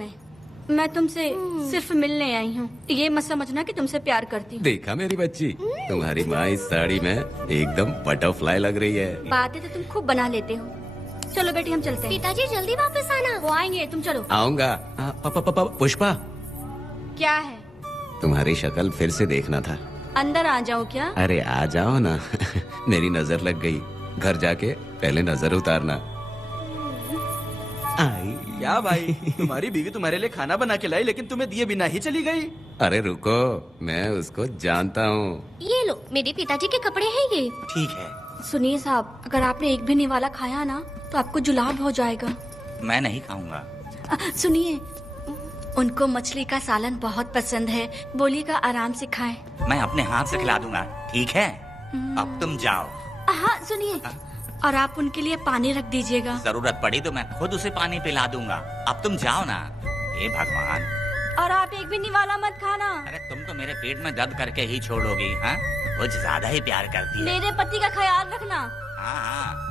मैं तुमसे सिर्फ मिलने आई हूँ। ये मत समझना कि तुमसे प्यार करती हूँ। देखा मेरी बच्ची, तुम्हारी माँ इस साड़ी में एकदम बटरफ्लाई लग रही है। बातें तो तुम खूब बना लेते हो। चलो बेटी, हम चलते हैं। पिताजी जल्दी वापस आना। वो आएंगे, तुम चलो। आऊंगा। पुष्पा, क्या है? तुम्हारी शक्ल फिर से देखना था। अंदर आ जाओ क्या? अरे आ जाओ ना। मेरी नजर लग गई। घर जाके पहले नजर उतारना। क्या भाई, तुम्हारी बीवी तुम्हारे लिए खाना बना के लाई, लेकिन तुम्हें दिए बिना ही चली गई। अरे रुको, मैं उसको जानता हूँ। ये लो, मेरे पिताजी के कपड़े हैं ये। ठीक है। सुनिए साहब, अगर आपने एक भी निवाला खाया ना तो आपको जुलाब हो जाएगा। मैं नहीं खाऊंगा। सुनिए, उनको मछली का सालन बहुत पसंद है, बोलिएगा आराम से खाएं। मैं अपने हाथ से खिला दूंगा, ठीक है? अब तुम जाओ। हाँ सुनिए, और आप उनके लिए पानी रख दीजिएगा। जरूरत पड़ी तो मैं खुद उसे पानी पिला दूंगा। अब तुम जाओ ना। हे भगवान। और आप एक भी निवाला मत खाना। अरे तुम तो मेरे पेट में दर्द करके ही छोड़ोगी। हाँ, कुछ ज्यादा ही प्यार करती है। मेरे पति का ख्याल रखना। हाँ।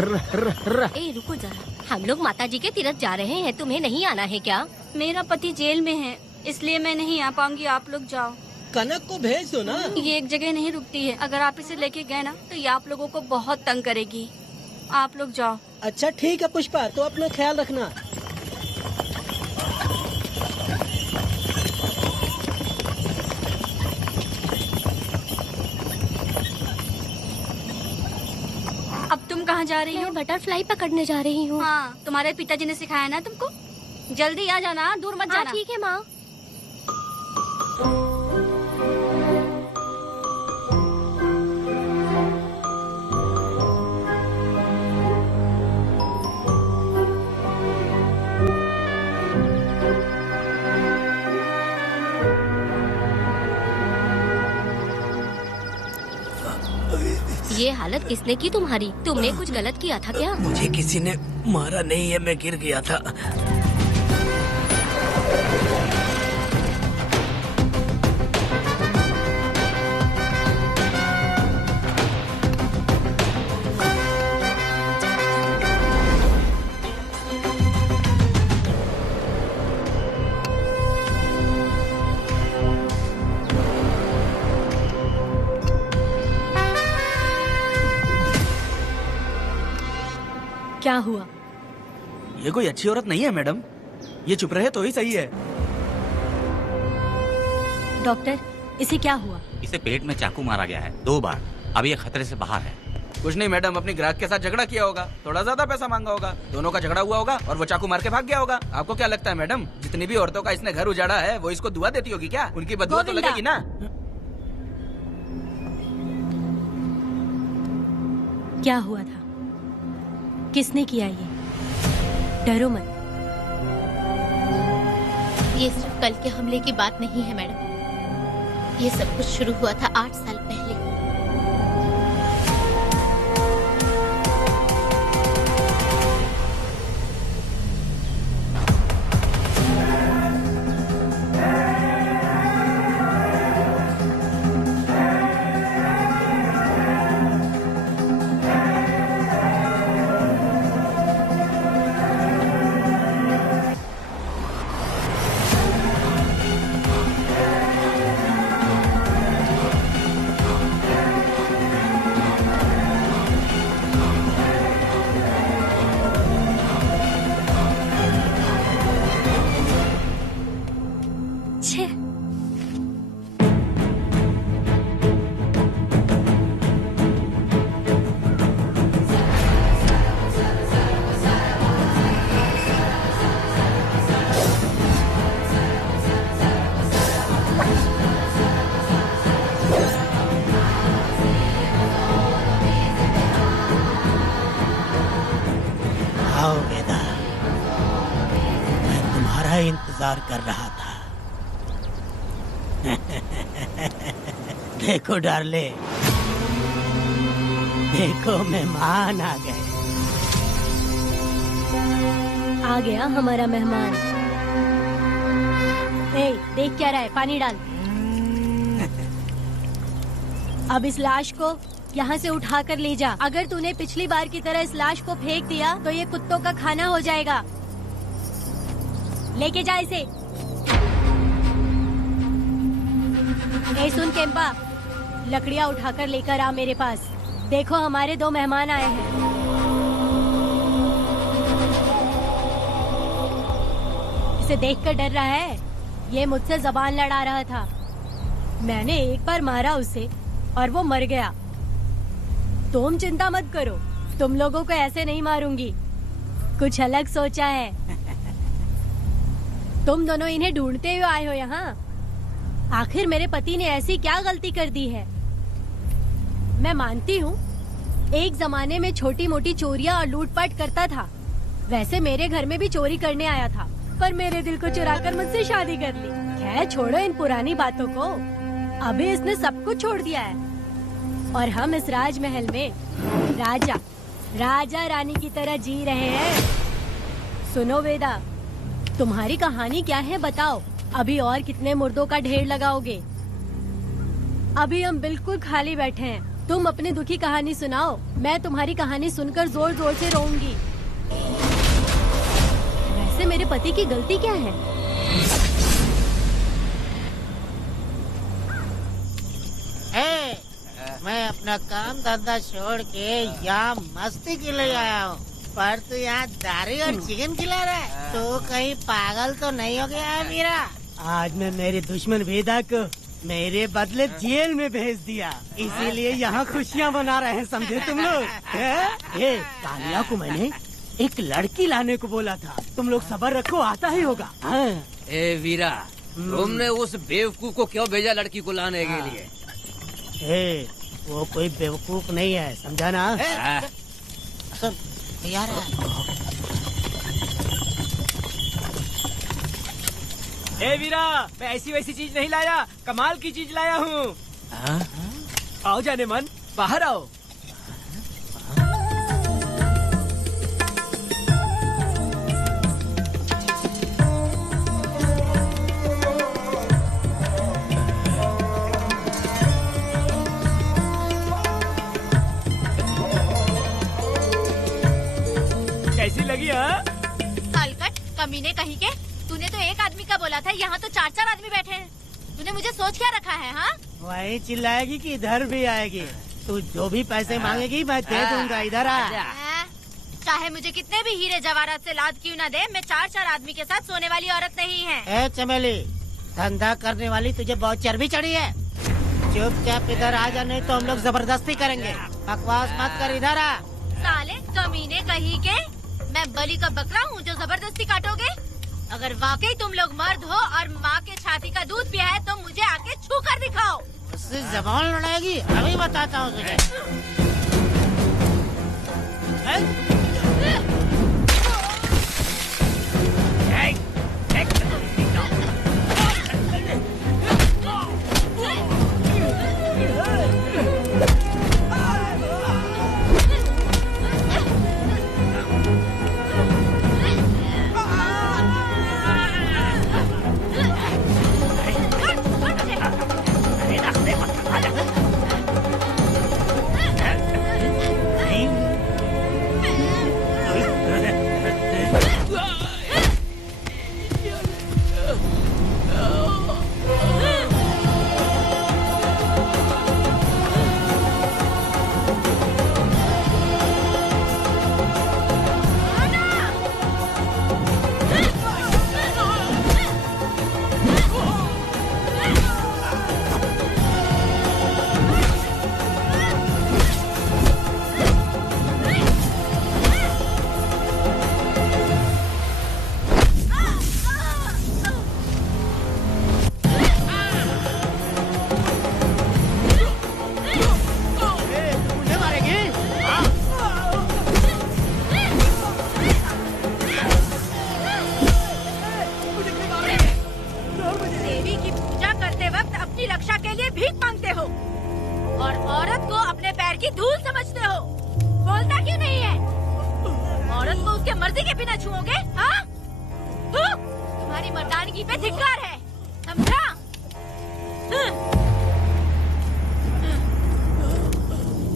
ए रुको जरा, हम लोग माताजी के तीरथ जा रहे हैं, तुम्हें नहीं आना है क्या? मेरा पति जेल में है, इसलिए मैं नहीं आ पाऊंगी। आप लोग जाओ। कनक को भेज दो ना। ये एक जगह नहीं रुकती है, अगर आप इसे लेके गए ना तो ये आप लोगों को बहुत तंग करेगी। आप लोग जाओ। अच्छा ठीक है पुष्पा, तो अपना ख्याल रखना। कहाँ जा रही हो? बटरफ्लाई पकड़ने जा रही हूँ। हाँ, तुम्हारे पिताजी ने सिखाया ना तुमको। जल्दी आ जाना, दूर मत जाना। ठीक है माँ। ये हालत किसने की तुम्हारी? तुमने कुछ गलत किया था क्या? मुझे किसी ने मारा नहीं है, मैं गिर गया था। क्या हुआ? ये कोई अच्छी औरत नहीं है मैडम, ये चुप रहे तो ही सही है। डॉक्टर, इसे क्या हुआ? इसे पेट में चाकू मारा गया है 2 बार। अब ये खतरे से बाहर है। कुछ नहीं मैडम, अपनी ग्राहक के साथ झगड़ा किया होगा, थोड़ा ज्यादा पैसा मांगा होगा, दोनों का झगड़ा हुआ होगा और वो चाकू मार के भाग गया होगा। आपको क्या लगता है मैडम, जितनी भी औरतों का इसने घर उजाड़ा है वो इसको दुआ देती होगी क्या? उनकी बदुआ तो लगेगी ना। क्या हुआ था? किसने किया ये? डरो मत। ये सिर्फ कल के हमले की बात नहीं है मैडम। ये सब कुछ शुरू हुआ था 8 साल पहले। आओ वेदा, मैं तुम्हारा इंतजार कर रहा था। देखो डार्ले, देखो मेहमान आ गए। आ गया हमारा मेहमान। ए, देख क्या रहा है? पानी डाल। अब इस लाश को यहाँ से उठा कर ले जा। अगर तूने पिछली बार की तरह इस लाश को फेंक दिया तो ये कुत्तों का खाना हो जाएगा। लेके जा इसे। ए सुन केम्पा, लकड़ियाँ उठाकर लेकर आ मेरे पास। देखो हमारे 2 मेहमान आए हैं। इसे देखकर डर रहा है? ये मुझसे जबान लड़ा रहा था। मैंने एक बार मारा उसे और वो मर गया। तुम चिंता मत करो, तुम लोगों को ऐसे नहीं मारूंगी। कुछ अलग सोचा है। तुम दोनों इन्हें ढूंढते हुए आए हो यहाँ। आखिर मेरे पति ने ऐसी क्या गलती कर दी है? मैं मानती हूँ एक जमाने में छोटी मोटी चोरियाँ और लूटपाट करता था। वैसे मेरे घर में भी चोरी करने आया था, पर मेरे दिल को चुराकर मुझसे शादी कर ली। खैर छोड़ो इन पुरानी बातों को। अभी इसने सब कुछ छोड़ दिया है और हम इस राजमहल में राजा रानी की तरह जी रहे हैं। सुनो वेदा, तुम्हारी कहानी क्या है बताओ? अभी और कितने मुर्दों का ढेर लगाओगे? अभी हम बिल्कुल खाली बैठे हैं। तुम अपनी दुखी कहानी सुनाओ, मैं तुम्हारी कहानी सुनकर जोर जोर से रोऊंगी। वैसे मेरे पति की गलती क्या है? मैं अपना काम धंधा छोड़ के यहाँ मस्ती के लिए आया हूँ, पर तू यहाँ दारू और चिकन खिला रहा है। तो कहीं पागल तो नहीं हो गया है मीरा? आज मैं मेरे दुश्मन वेदा को मेरे बदले जेल में भेज दिया, इसीलिए यहाँ खुशियाँ मना रहे हैं, समझे तुम लोग? ये कालिया को मैंने एक लड़की लाने को बोला था, तुम लोग सब्र रखो, आता ही होगा। हाँ। ए वीरा, तुमने उस बेवकूफ को क्यों भेजा लड़की को लाने के लिए? वो कोई बेवकूफ नहीं है, समझा ना? यार ए वीरा, मैं ऐसी वैसी चीज नहीं लाया, कमाल की चीज लाया हूँ। आओ जाने मन, बाहर आओ। कैसी लगी? हलकट कमीने कहीं के, तूने तो एक आदमी का बोला था, यहाँ तो 4-4 आदमी बैठे हैं। तूने मुझे सोच क्या रखा है? हाँ, वही चिल्लाएगी कि इधर भी आएगी? तू जो भी पैसे मांगेगी मैं दे दूंगा, इधर आ। चाहे मुझे कितने भी हीरे जवाहरात से लाद क्यों न दे, मैं 4-4 आदमी के साथ सोने वाली औरत नहीं है। ए चमेली, धंधा करने वाली तुझे बहुत चर्बी चढ़ी है। चुपचाप इधर आ जा, नहीं तो हम लोग जबरदस्ती करेंगे। बकवास मत कर, इधर आ। साले कमीने कहीं के, मैं बलि का बकरा हूँ जो जबरदस्ती काटोगे? अगर वाकई तुम लोग मर्द हो और माँ के छाती का दूध पिया है तो मुझे आके छू कर दिखाओ। उससे जबान लड़ाएगी, अभी बताता हूँ तुझे।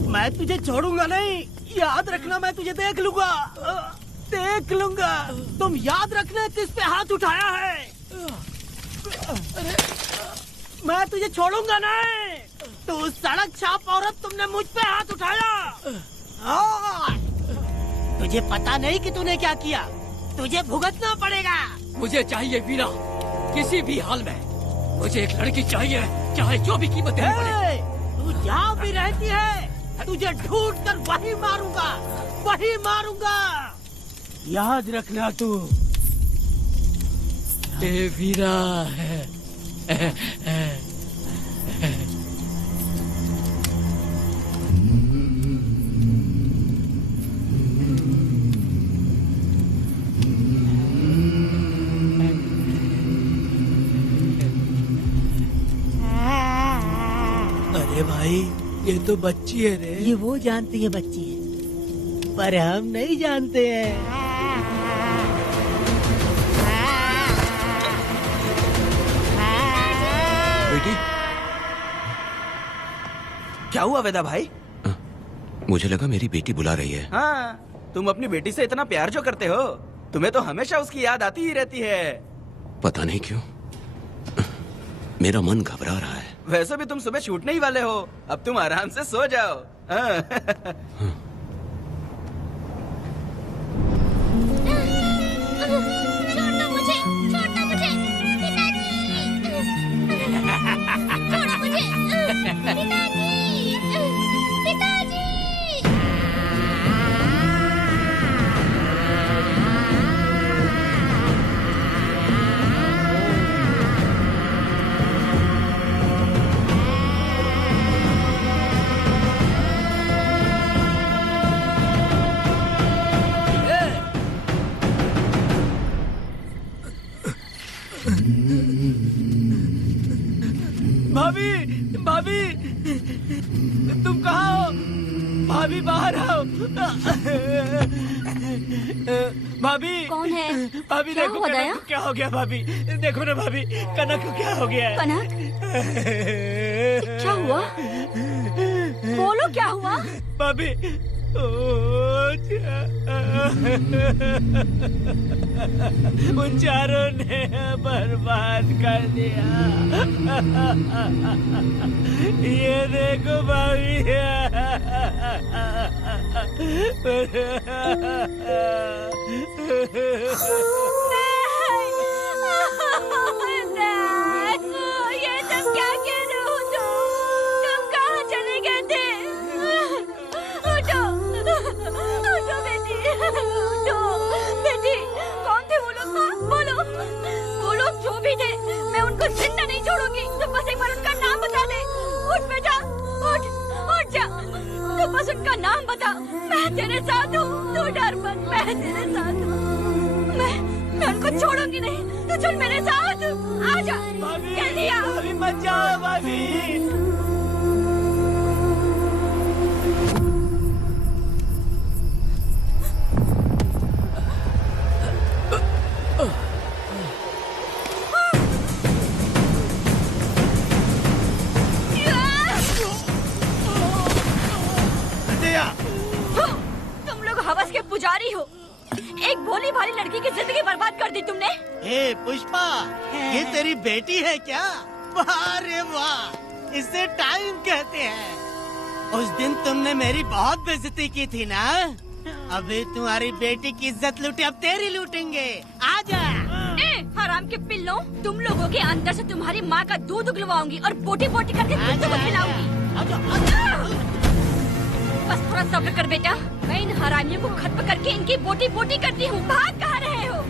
मैं तुझे छोड़ूंगा नहीं, याद रखना, मैं तुझे देख लूंगा, देख लूंगा। तुम याद रखना किस पे हाथ उठाया है। मैं तुझे छोड़ूंगा नहीं। तू सड़क छाप औरत, तुमने मुझ पे हाथ उठाया। तुझे पता नहीं कि तूने क्या किया, तुझे भुगतना पड़ेगा। मुझे चाहिए वीरा, किसी भी हाल में मुझे एक लड़की चाहिए, चाहे जो भी कीमत देनी पड़े। तू जहाँ भी रहती है तुझे ढूंढ कर वही मारूंगा, वही मारूंगा, याद रखना तू। ए वीरा है। अरे भाई, ये तो बच्ची है रे। ये वो जानती है बच्ची है, पर हम नहीं जानते हैं। बेटी, क्या हुआ वेदा भाई? मुझे लगा मेरी बेटी बुला रही है। हाँ, तुम अपनी बेटी से इतना प्यार जो करते हो, तुम्हें तो हमेशा उसकी याद आती ही रहती है। पता नहीं क्यों मेरा मन घबरा रहा है। वैसे भी तुम सुबह छूटने ही वाले हो, अब तुम आराम से सो जाओ। छोड़ना मुझे, छोड़ना मुझे, पिताजी। भाभी भाभी तुम कहाँ हो? भाभी बाहर आओ। भाभी कौन है? भाभी क्या देखो हुआ कनक दया? को क्या हो गया? भाभी देखो ना भाभी, कनक को क्या हो गया है? कनक क्या हुआ? बोलो क्या हुआ? भाभी उन चारों ने बर्बाद कर दिया। ये देखो भाभी। ये सब क्या कह रहे हो तुम कहाँ चले गए थे? उठो उठो बेटी, उठो बेटी। कौन थे वो लोग? बोलो वो लोग जो भी थे, मैं उनको जिंदा नहीं छोड़ूंगी। तुम बस एक बार उनका नाम बता दे। उठ बेटा, उठ उठ जा। तू बस उनका नाम बता, मैं तेरे साथ हूँ। तू डर मत, मैं तेरे साथ हूँ। मैं उनको छोड़ूंगी नहीं। तू चल मेरे साथ, आजा जल्दी आ। भाभी मत जाओ भाभी। तुम लोग हवस के पुजारी हो। एक भोली भाली लड़की की जिंदगी बर्बाद कर दी तुमने। ए पुष्पा, ये तेरी बेटी है क्या? वाह रे वाह, इसे टाइम कहते हैं। उस दिन तुमने मेरी बहुत बेइज्जती की थी ना? अभी तुम्हारी बेटी की इज्जत लूटे, अब तेरी लूटेंगे। आजा। हराम के पिल्लों, तुम लोगों के अंदर से तुम्हारी माँ का दूध उगलवाऊंगी और बोटी बोटी करके तुमको खिलाऊंगी। बस थोड़ा सब्र कर बेटा, मैं इन हरामियों को खत्म करके इनकी बोटी बोटी करती हूँ। भाग कहाँ रहे हो?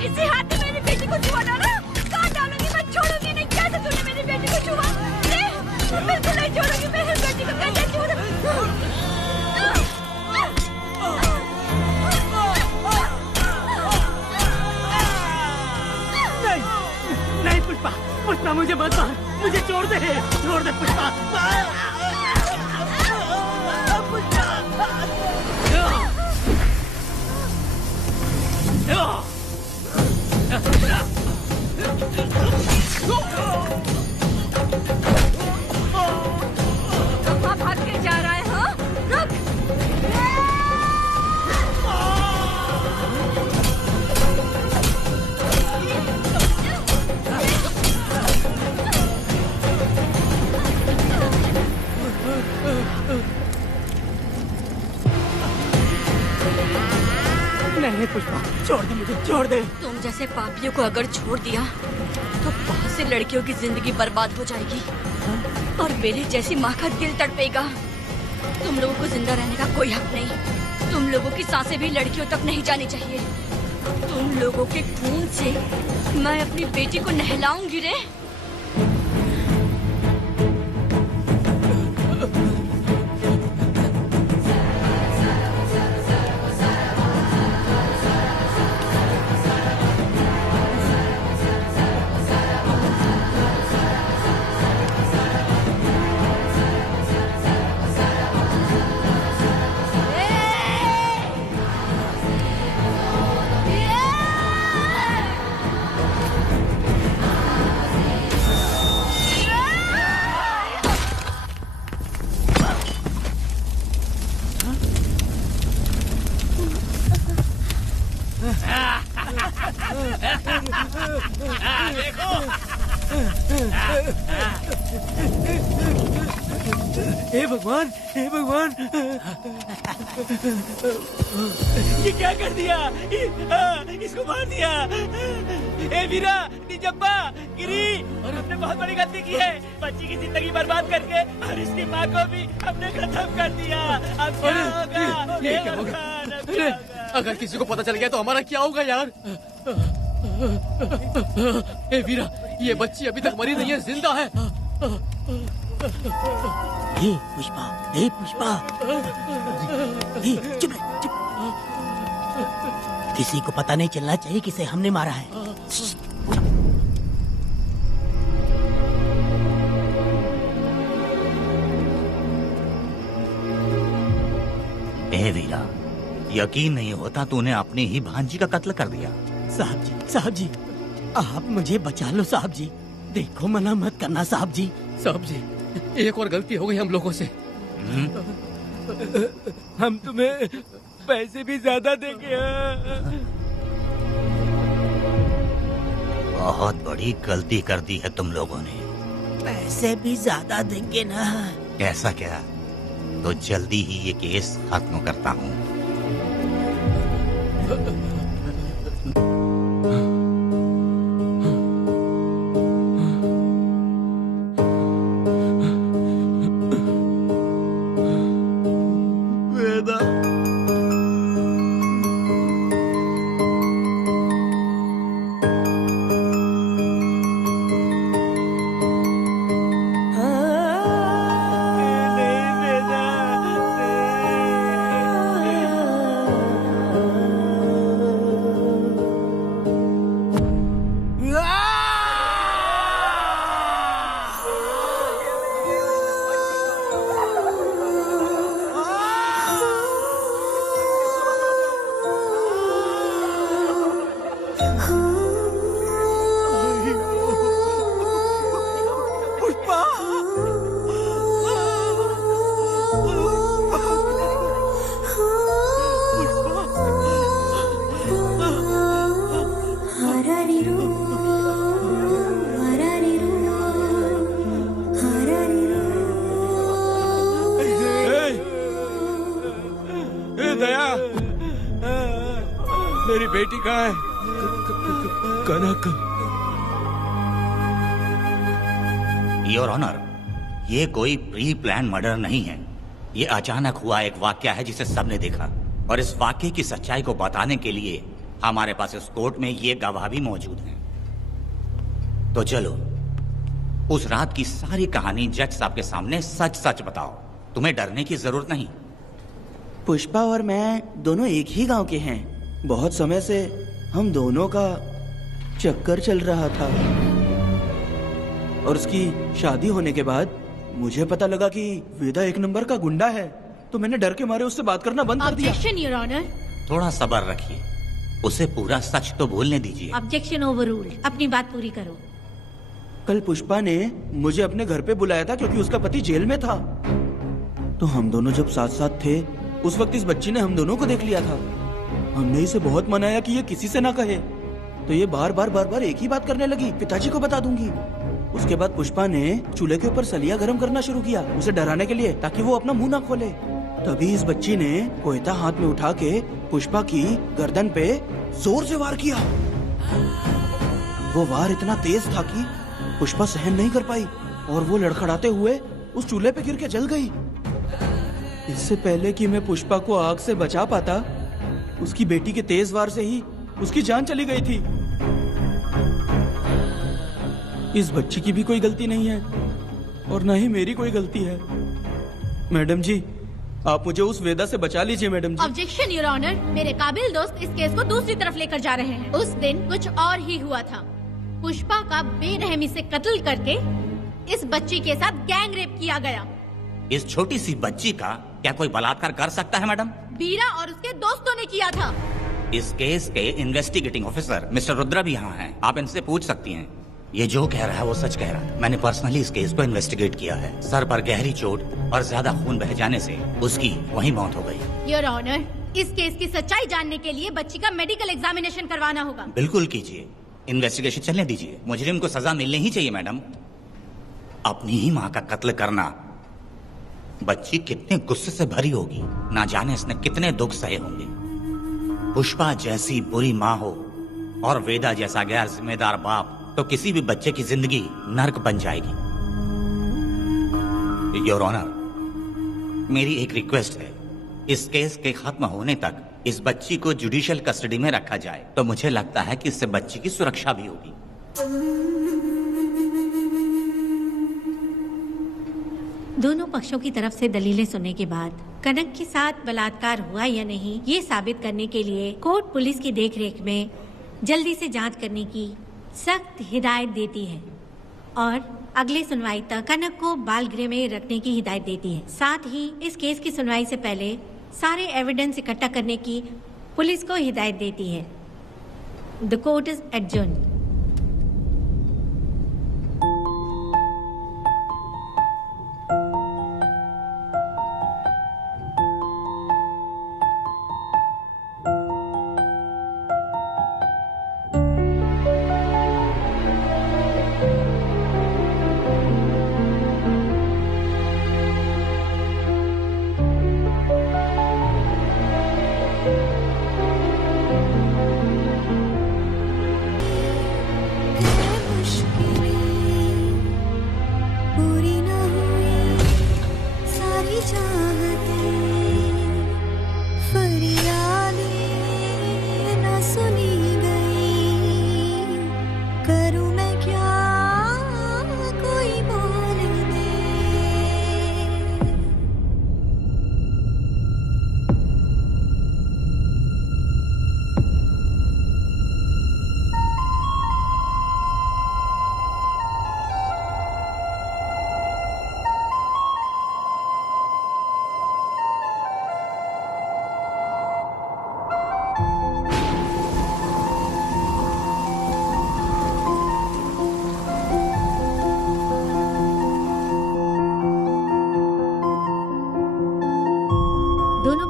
इसी हाथ में मेरी बेटी को छुआ डाला। कहाँ डालूंगी? मैं छोड़ूंगी नहीं। कैसे तूने मेरी बेटी को छुआ? बिल्कुल नहीं छोड़ूंगी मेरी बेटी को। कैसे नहीं पुष्पा, पुष्पा मुझे मत मार, मुझे छोड़ दे पुष्पा। कहाँ भाग के जा रहा है? हाँ रुक। नहीं पुष्पा, छोड़ दे मुझे, छोड़ दे। तुम जैसे पापियों को अगर छोड़ दिया तो बहुत सी लड़कियों की जिंदगी बर्बाद हो जाएगी और मेरी जैसी माँ का दिल तड़पेगा। तुम लोगों को जिंदा रहने का कोई हक नहीं। तुम लोगों की सांसें भी लड़कियों तक नहीं जानी चाहिए। तुम लोगों के खून से मैं अपनी बेटी को नहलाऊंगी रे। हे भगवान, हे भगवान, ये क्या कर दिया? इसको मार दिया। ए वीरा, निजप्पा, गिरी, हमने बहुत बड़ी गलती की है। बच्ची की जिंदगी बर्बाद करके और इसकी माँ को भी हमने खत्म कर दिया। अब क्या होगा? ये क्या होगा? अरे, अगर किसी को पता चल गया तो हमारा क्या होगा यार? ए वीरा, ये बच्ची अभी तक मरी नहीं है, जिंदा है। हे पुष्पा, हे पुष्पा, हे चुप रह, चुप। किसी को पता नहीं चलना चाहिए किसे हमने मारा है। ए वीरा, यकीन नहीं होता तूने अपनी ही भांजी का कत्ल कर दिया। साहब जी, आप मुझे बचा लो साहब जी। देखो मना मत करना साहब जी। साहब जी, एक और गलती हो गई हम लोगों से। हम तुम्हें पैसे भी ज्यादा देंगे। बहुत बड़ी गलती कर दी है तुम लोगों ने। पैसे भी ज्यादा देंगे ना? ऐसा क्या? तो जल्दी ही ये केस खत्म करता हूँ। मेरी बेटी कहाँ है? कनक। योर ऑनर, ये कोई प्री प्लान मर्डर नहीं है। ये अचानक हुआ एक वाकया है जिसे सबने देखा, और इस वाकये की सच्चाई को बताने के लिए हमारे पास इस कोर्ट में ये गवाह भी मौजूद हैं। तो चलो उस रात की सारी कहानी जज साहब के सामने सच सच बताओ। तुम्हें डरने की जरूरत नहीं। पुष्पा और मैं दोनों एक ही गांव के हैं। बहुत समय से हम दोनों का चक्कर चल रहा था, और उसकी शादी होने के बाद मुझे पता लगा कि वेदा एक नंबर का गुंडा है, तो मैंने डर के मारे उससे बात करना बंद कर दिया। Objection your honour. थोड़ा सब्र रखिए, उसे पूरा सच तो बोलने दीजिए। Objection overruled. अपनी बात पूरी करो। कल पुष्पा ने मुझे अपने घर पे बुलाया था क्योंकि उसका पति जेल में था। तो हम दोनों जब साथ साथ थे, उस वक्त इस बच्ची ने हम दोनों को देख लिया था। हमने इसे बहुत मनाया कि ये किसी से ना कहे, तो ये बार बार एक ही बात करने लगी, पिताजी को बता दूंगी। उसके बाद पुष्पा ने चूल्हे के ऊपर सलिया गर्म करना शुरू किया, उसे डराने के लिए, ताकि वो अपना मुंह ना खोले। तभी इस बच्ची ने कोयता हाथ में उठा के पुष्पा की गर्दन पे जोर से वार किया। वो वार इतना तेज था कि पुष्पा सहन नहीं कर पाई, और वो लड़खड़ाते हुए उस चूल्हे पे गिर के जल गई। इससे पहले कि मैं पुष्पा को आग से बचा पाता, उसकी बेटी के तेज वार से ही उसकी जान चली गई थी। इस बच्ची की भी कोई गलती नहीं है, और न ही मेरी कोई गलती है। मैडम जी, आप मुझे उस वेदा से बचा लीजिए madam ji. Objection your honour. मेरे काबिल दोस्त इस केस को दूसरी तरफ लेकर जा रहे हैं। उस दिन कुछ और ही हुआ था। पुष्पा का बेरहमी से कत्ल करके इस बच्ची के साथ गैंग रेप किया गया। इस छोटी सी बच्ची का क्या कोई बलात्कार कर सकता है मैडम? बीरा और उसके दोस्तों ने किया था। इस केस के इन्वेस्टिगेटिंग ऑफिसर मिस्टर रुद्रा भी यहाँ हैं। आप इनसे पूछ सकती हैं। ये जो कह रहा है वो सच कह रहा है। मैंने पर्सनली इस केस को इन्वेस्टिगेट किया है। सर पर गहरी चोट और ज्यादा खून बह जाने से उसकी वहीं मौत हो गई। योर ऑनर, इस केस की सच्चाई जानने के लिए बच्ची का मेडिकल एग्जामिनेशन करवाना होगा। बिल्कुल कीजिए, इन्वेस्टिगेशन चलने दीजिए। मुजरिम को सजा मिलनी ही चाहिए मैडम। अपनी ही माँ का कत्ल करना, बच्ची कितने गुस्से से भरी होगी, ना जाने इसने कितने दुख सहे होंगे। पुष्पा जैसी बुरी माँ हो और वेदा जैसा गैर जिम्मेदार बाप, तो किसी भी बच्चे की जिंदगी नर्क बन जाएगी। योर ऑनर, मेरी एक रिक्वेस्ट है, इस केस के खत्म होने तक इस बच्ची को जुडिशियल कस्टडी में रखा जाए, तो मुझे लगता है कि इससे बच्ची की सुरक्षा भी होगी। दोनों पक्षों की तरफ से दलीलें सुनने के बाद कनक के साथ बलात्कार हुआ या नहीं ये साबित करने के लिए कोर्ट पुलिस की देखरेख में जल्दी से जांच करने की सख्त हिदायत देती है और अगले सुनवाई तक कनक को बाल गृह में रखने की हिदायत देती है। साथ ही इस केस की सुनवाई से पहले सारे एविडेंस इकट्ठा करने की पुलिस को हिदायत देती है। The court is adjourned.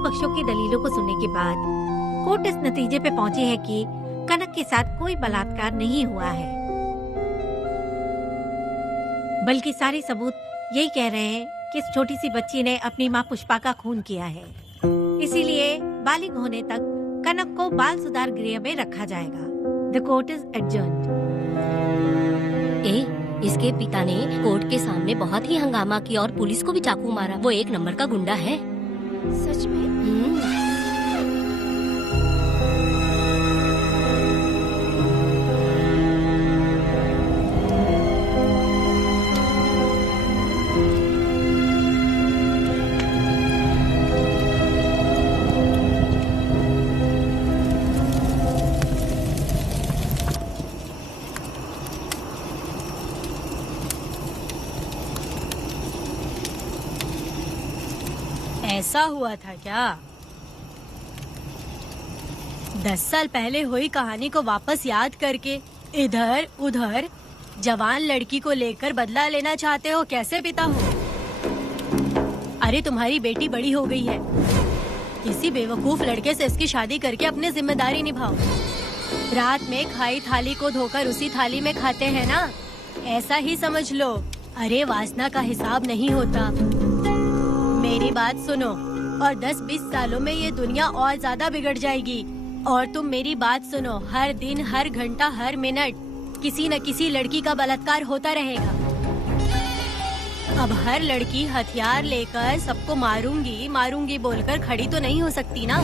पक्षों की दलीलों को सुनने के बाद कोर्ट इस नतीजे पे पहुंची है कि कनक के साथ कोई बलात्कार नहीं हुआ है, बल्कि सारे सबूत यही कह रहे हैं कि इस छोटी सी बच्ची ने अपनी मां पुष्पा का खून किया है। इसीलिए बालिग होने तक कनक को बाल सुधार गृह में रखा जाएगा। The court is adjourned. इसके पिता ने कोर्ट के सामने बहुत ही हंगामा किया और पुलिस को भी चाकू मारा। वो एक नंबर का गुंडा है। सच में? ऐसा हुआ था क्या? 10 साल पहले हुई कहानी को वापस याद करके इधर उधर जवान लड़की को लेकर बदला लेना चाहते हो? कैसे पिता हो? अरे तुम्हारी बेटी बड़ी हो गई है, किसी बेवकूफ लड़के से इसकी शादी करके अपनी जिम्मेदारी निभाओ। रात में खाई थाली को धोकर उसी थाली में खाते हैं ना, ऐसा ही समझ लो। अरे वासना का हिसाब नहीं होता। मेरी बात सुनो, और 10-20 सालों में ये दुनिया और ज्यादा बिगड़ जाएगी। और तुम मेरी बात सुनो, हर दिन, हर घंटा, हर मिनट किसी न किसी लड़की का बलात्कार होता रहेगा। अब हर लड़की हथियार लेकर सबको मारूंगी मारूंगी बोलकर खड़ी तो नहीं हो सकती ना।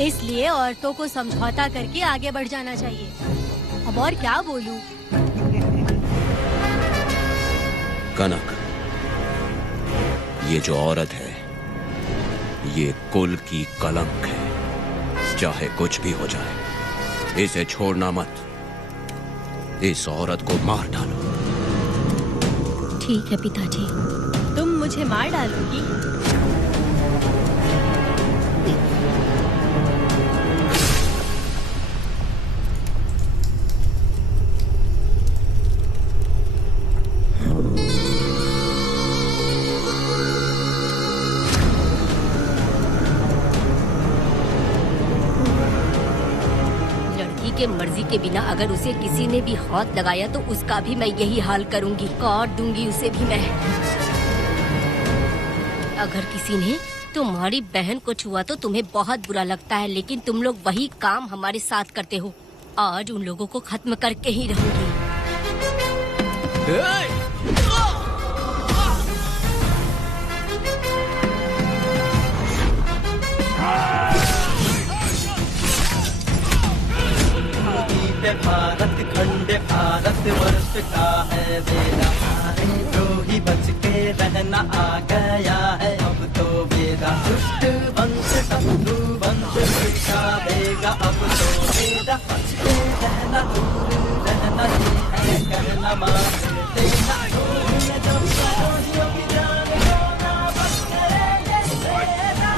इसलिए औरतों को समझौता करके आगे बढ़ जाना चाहिए। अब और क्या बोलूं? कनक, ये जो औरत है ये कुल की कलंक है। चाहे कुछ भी हो जाए इसे छोड़ना मत। इस औरत को मार डालो। ठीक है पिताजी। तुम मुझे मार डालोगी? के मर्जी के बिना अगर उसे किसी ने भी हाथ लगाया तो उसका भी मैं यही हाल करूंगी। काट दूंगी उसे भी मैं। अगर किसी ने तुम्हारी बहन को छुआ तो तुम्हें बहुत बुरा लगता है, लेकिन तुम लोग वही काम हमारे साथ करते हो। आज उन लोगों को खत्म करके ही रहूंगी। भारत खंड भारत वर्ष का है बेड़ा, जो ही बच के रहना आ गया है अब तो वेदा दुष्ट वंश शत्रु वंश मिटा देगा अब तो वेदा बच के रहना दूर रहना ये है कहना मान लेना जब करोड़ियों की जान को ना बच करे ये वेदा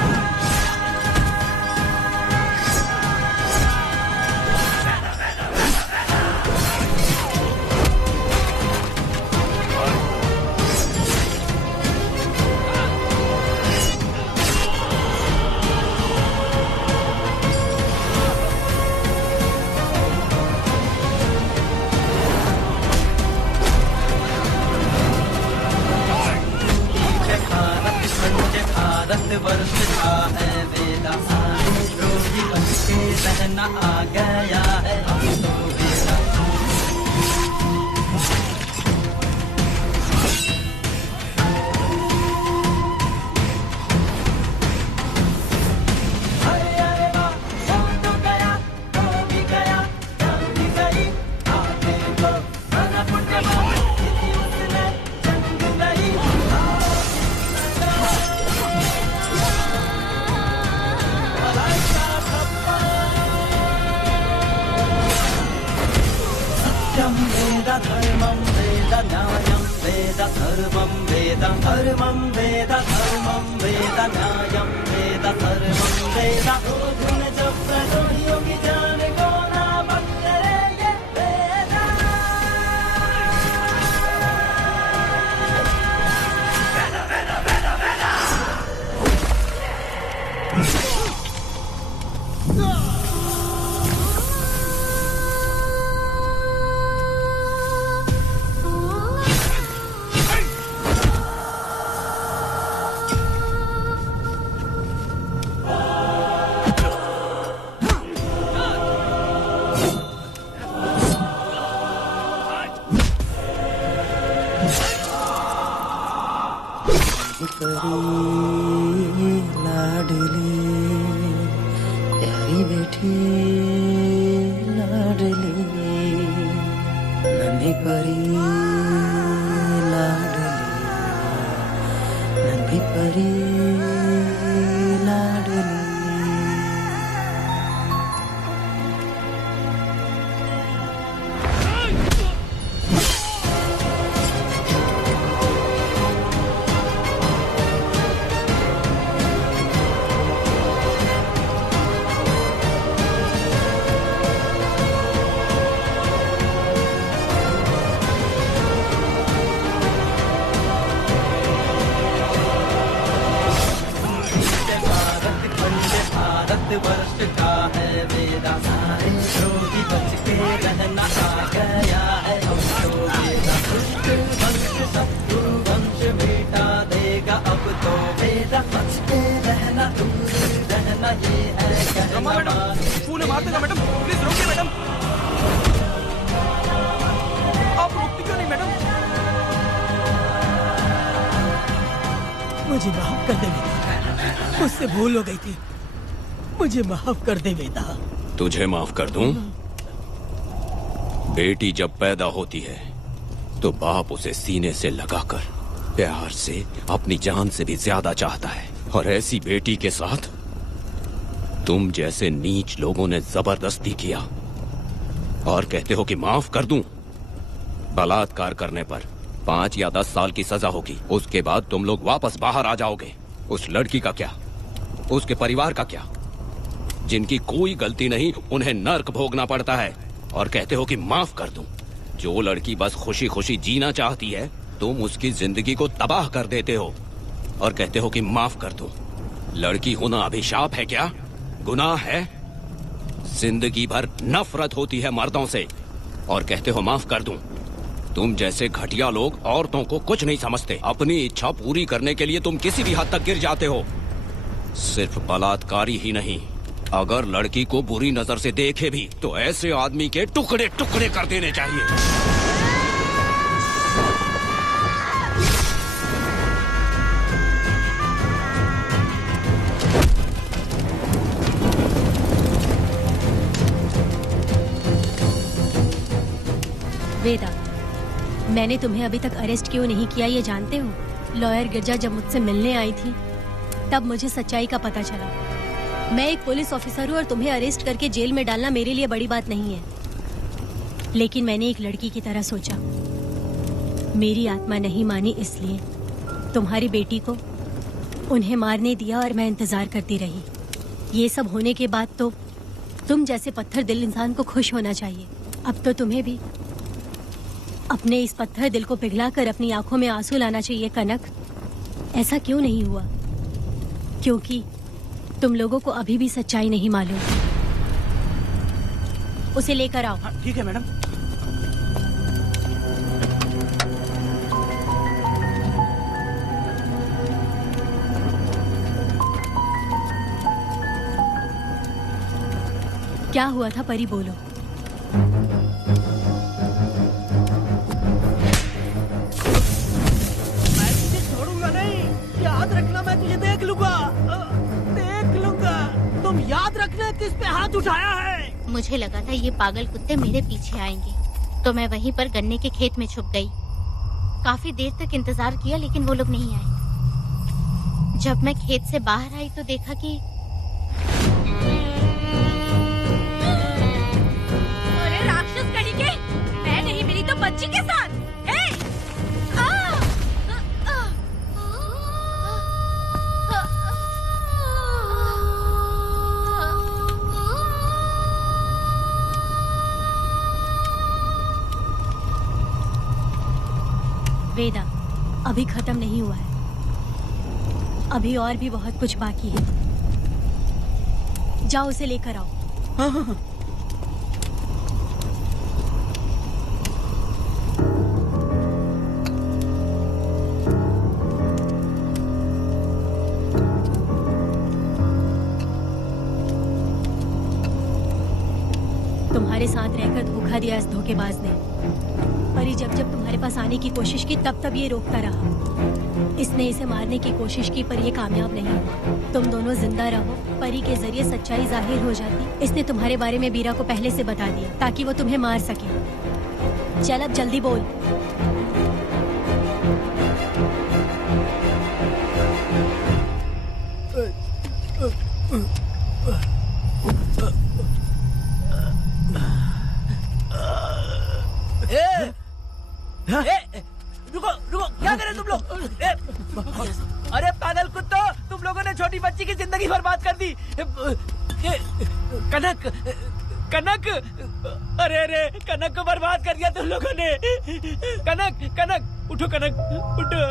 भारत वर्ष का है वेदा सारे रोगी बच के रहना आ गया है अब तो वेदा अरे अरे वाह हो तो गया हो भी गया जान भी गई आगे तो बना पुण्यवान किसी उसने जंग नहीं सत्यं वेद धर्मं वेद न्यायं वेद सर्वं वेद धर्मं वेद धर्मं वेद न्यायं वेद सर्वं वेद गुण जब करोड़ियों की जान को ना बंद करे ये वेदा लाडली प्यारी बेटी लाडली नन्ही परी लाडली नन्ही परी लाडली वर्ष का है वेदा सारे रोगी बच के रहना आ गया है अब तो वेदा दुष्ट वंश शत्रु वंश मिटा देगा अब तो वेदा बच के रहना दूर रहना ये है कहना फूल मारते ना मैडम प्लीज रोकिए मैडम आप रोकती क्यों नहीं मैडम मुझे माफ कर दे वेदा मुझसे भूल हो गई थी मुझे माफ कर दे वेदा तुझे माफ कर दूं? बेटी जब पैदा होती है तो बाप उसे सीने से लगाकर प्यार से अपनी जान से भी ज्यादा चाहता है और ऐसी बेटी के साथ तुम जैसे नीच लोगों ने जबरदस्ती किया और कहते हो कि माफ कर दूं। बलात्कार करने पर 5 या 10 साल की सजा होगी, उसके बाद तुम लोग वापस बाहर आ जाओगे। उस लड़की का क्या, उसके परिवार का क्या? जिनकी कोई गलती नहीं उन्हें नर्क भोगना पड़ता है और कहते हो कि माफ कर दूं। जो लड़की बस खुशी खुशी जीना चाहती है तुम उसकी जिंदगी को तबाह कर देते हो और कहते हो कि माफ कर दूं। लड़की होना अभिशाप है क्या, गुनाह है? जिंदगी भर नफरत होती है मर्दों से और कहते हो माफ कर दूं। तुम जैसे घटिया लोग औरतों को कुछ नहीं समझते। अपनी इच्छा पूरी करने के लिए तुम किसी भी हद तक गिर जाते हो। सिर्फ बलात्कारी ही नहीं, अगर लड़की को बुरी नजर से देखे भी तो ऐसे आदमी के टुकड़े टुकड़े कर देने चाहिए। वेदा, मैंने तुम्हें अभी तक अरेस्ट क्यों नहीं किया ये जानते हो? लॉयर गिरजा जब मुझसे मिलने आई थी तब मुझे सच्चाई का पता चला। मैं एक पुलिस ऑफिसर हूँ और तुम्हें अरेस्ट करके जेल में डालना मेरे लिए बड़ी बात नहीं है, लेकिन मैंने एक लड़की की तरह सोचा। मेरी आत्मा नहीं मानी, इसलिए तुम्हारी बेटी को उन्हें मारने दिया और मैं इंतजार करती रही। ये सब होने के बाद तो तुम जैसे पत्थर दिल इंसान को खुश होना चाहिए। अब तो तुम्हें भी अपने इस पत्थर दिल को पिघलाकर अपनी आंखों में आंसू लाना चाहिए कनक। ऐसा क्यों नहीं हुआ? क्योंकि तुम लोगों को अभी भी सच्चाई नहीं मालूम। उसे लेकर आओ। ठीक है मैडम। क्या हुआ था परी, बोलो। मैं तुझे छोड़ूंगा नहीं, याद रखना। मैं तुझे देख लूंगा, देख लूंगा। तुम याद रखना किस पे हाथ उठाया है। मुझे लगा था ये पागल कुत्ते मेरे पीछे आएंगे, तो मैं वहीं पर गन्ने के खेत में छुप गई। काफी देर तक इंतजार किया लेकिन वो लोग नहीं आए। जब मैं खेत से बाहर आई तो देखा कि अरे राक्षस कहीं के, मैं नहीं मिली तो बच्ची के साथ। वेदा, अभी खत्म नहीं हुआ है, अभी और भी बहुत कुछ बाकी है। जाओ उसे लेकर आओ। हाँ हाँ हाँ। तुम्हारे साथ रहकर धोखा दिया इस धोखेबाज ने। परी जब जब तुम्हारे पास आने की कोशिश की तब तब ये रोकता रहा। इसने इसे मारने की कोशिश की पर ये कामयाब नहीं हुआ। तुम दोनों जिंदा रहो, परी के जरिए सच्चाई जाहिर हो जाती। इसने तुम्हारे बारे में बीरा को पहले से बता दिया ताकि वो तुम्हें मार सके। चल अब जल्दी बोल। रुको रुको, क्या करे तुम लोग? अरे पागल कुत्तो, तुम लोगों ने छोटी बच्ची की जिंदगी बर्बाद कर दी। कनक कनक, अरे अरे कनक को बर्बाद कर दिया तुम लोगों ने। कनक कनक उठो, कनक उठो।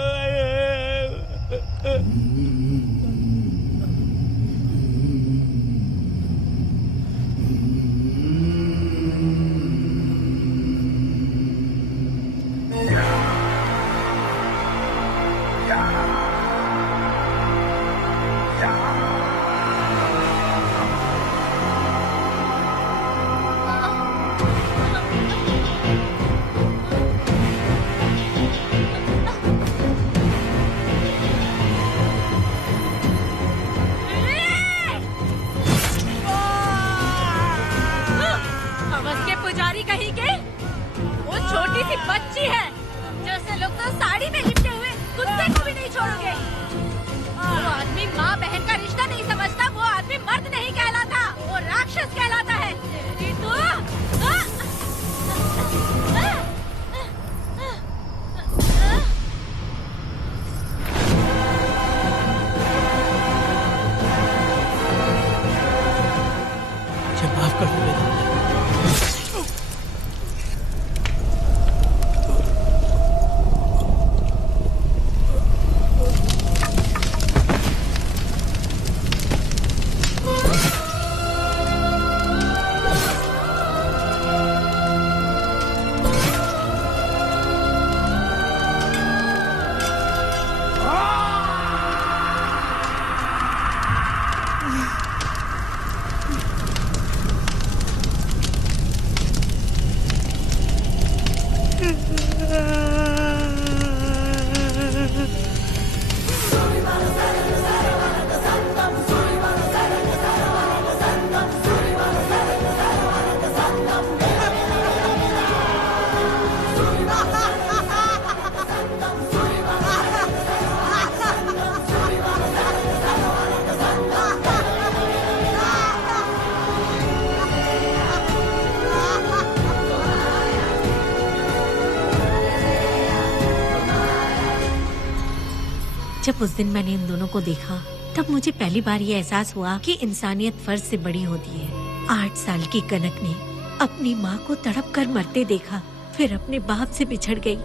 जब उस दिन मैंने इन दोनों को देखा तब मुझे पहली बार ये एहसास हुआ कि इंसानियत फर्ज से बड़ी होती है। 8 साल की कनक ने अपनी माँ को तड़प कर मरते देखा, फिर अपने बाप से बिछड़ गई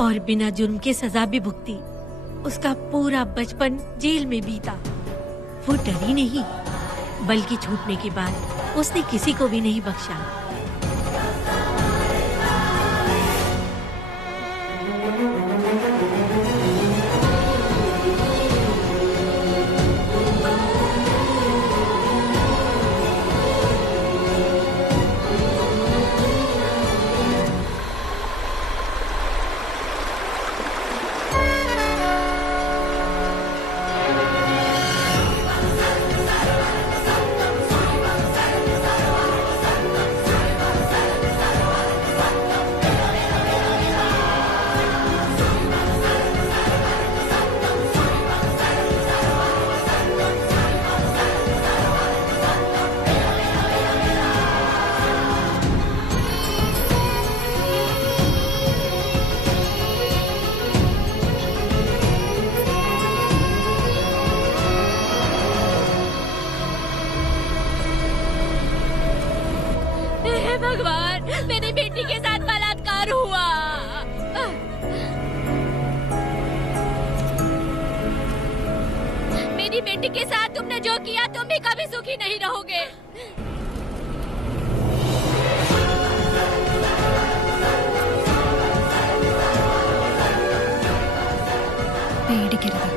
और बिना जुर्म के सजा भी भुगती। उसका पूरा बचपन जेल में बीता। वो डरी नहीं, बल्कि छूटने के बाद उसने किसी को भी नहीं बख्शा। भगवान, मेरी बेटी के साथ बलात्कार हुआ। मेरी बेटी के साथ तुमने जो किया तुम भी कभी सुखी नहीं रहोगे। पेड़ गिर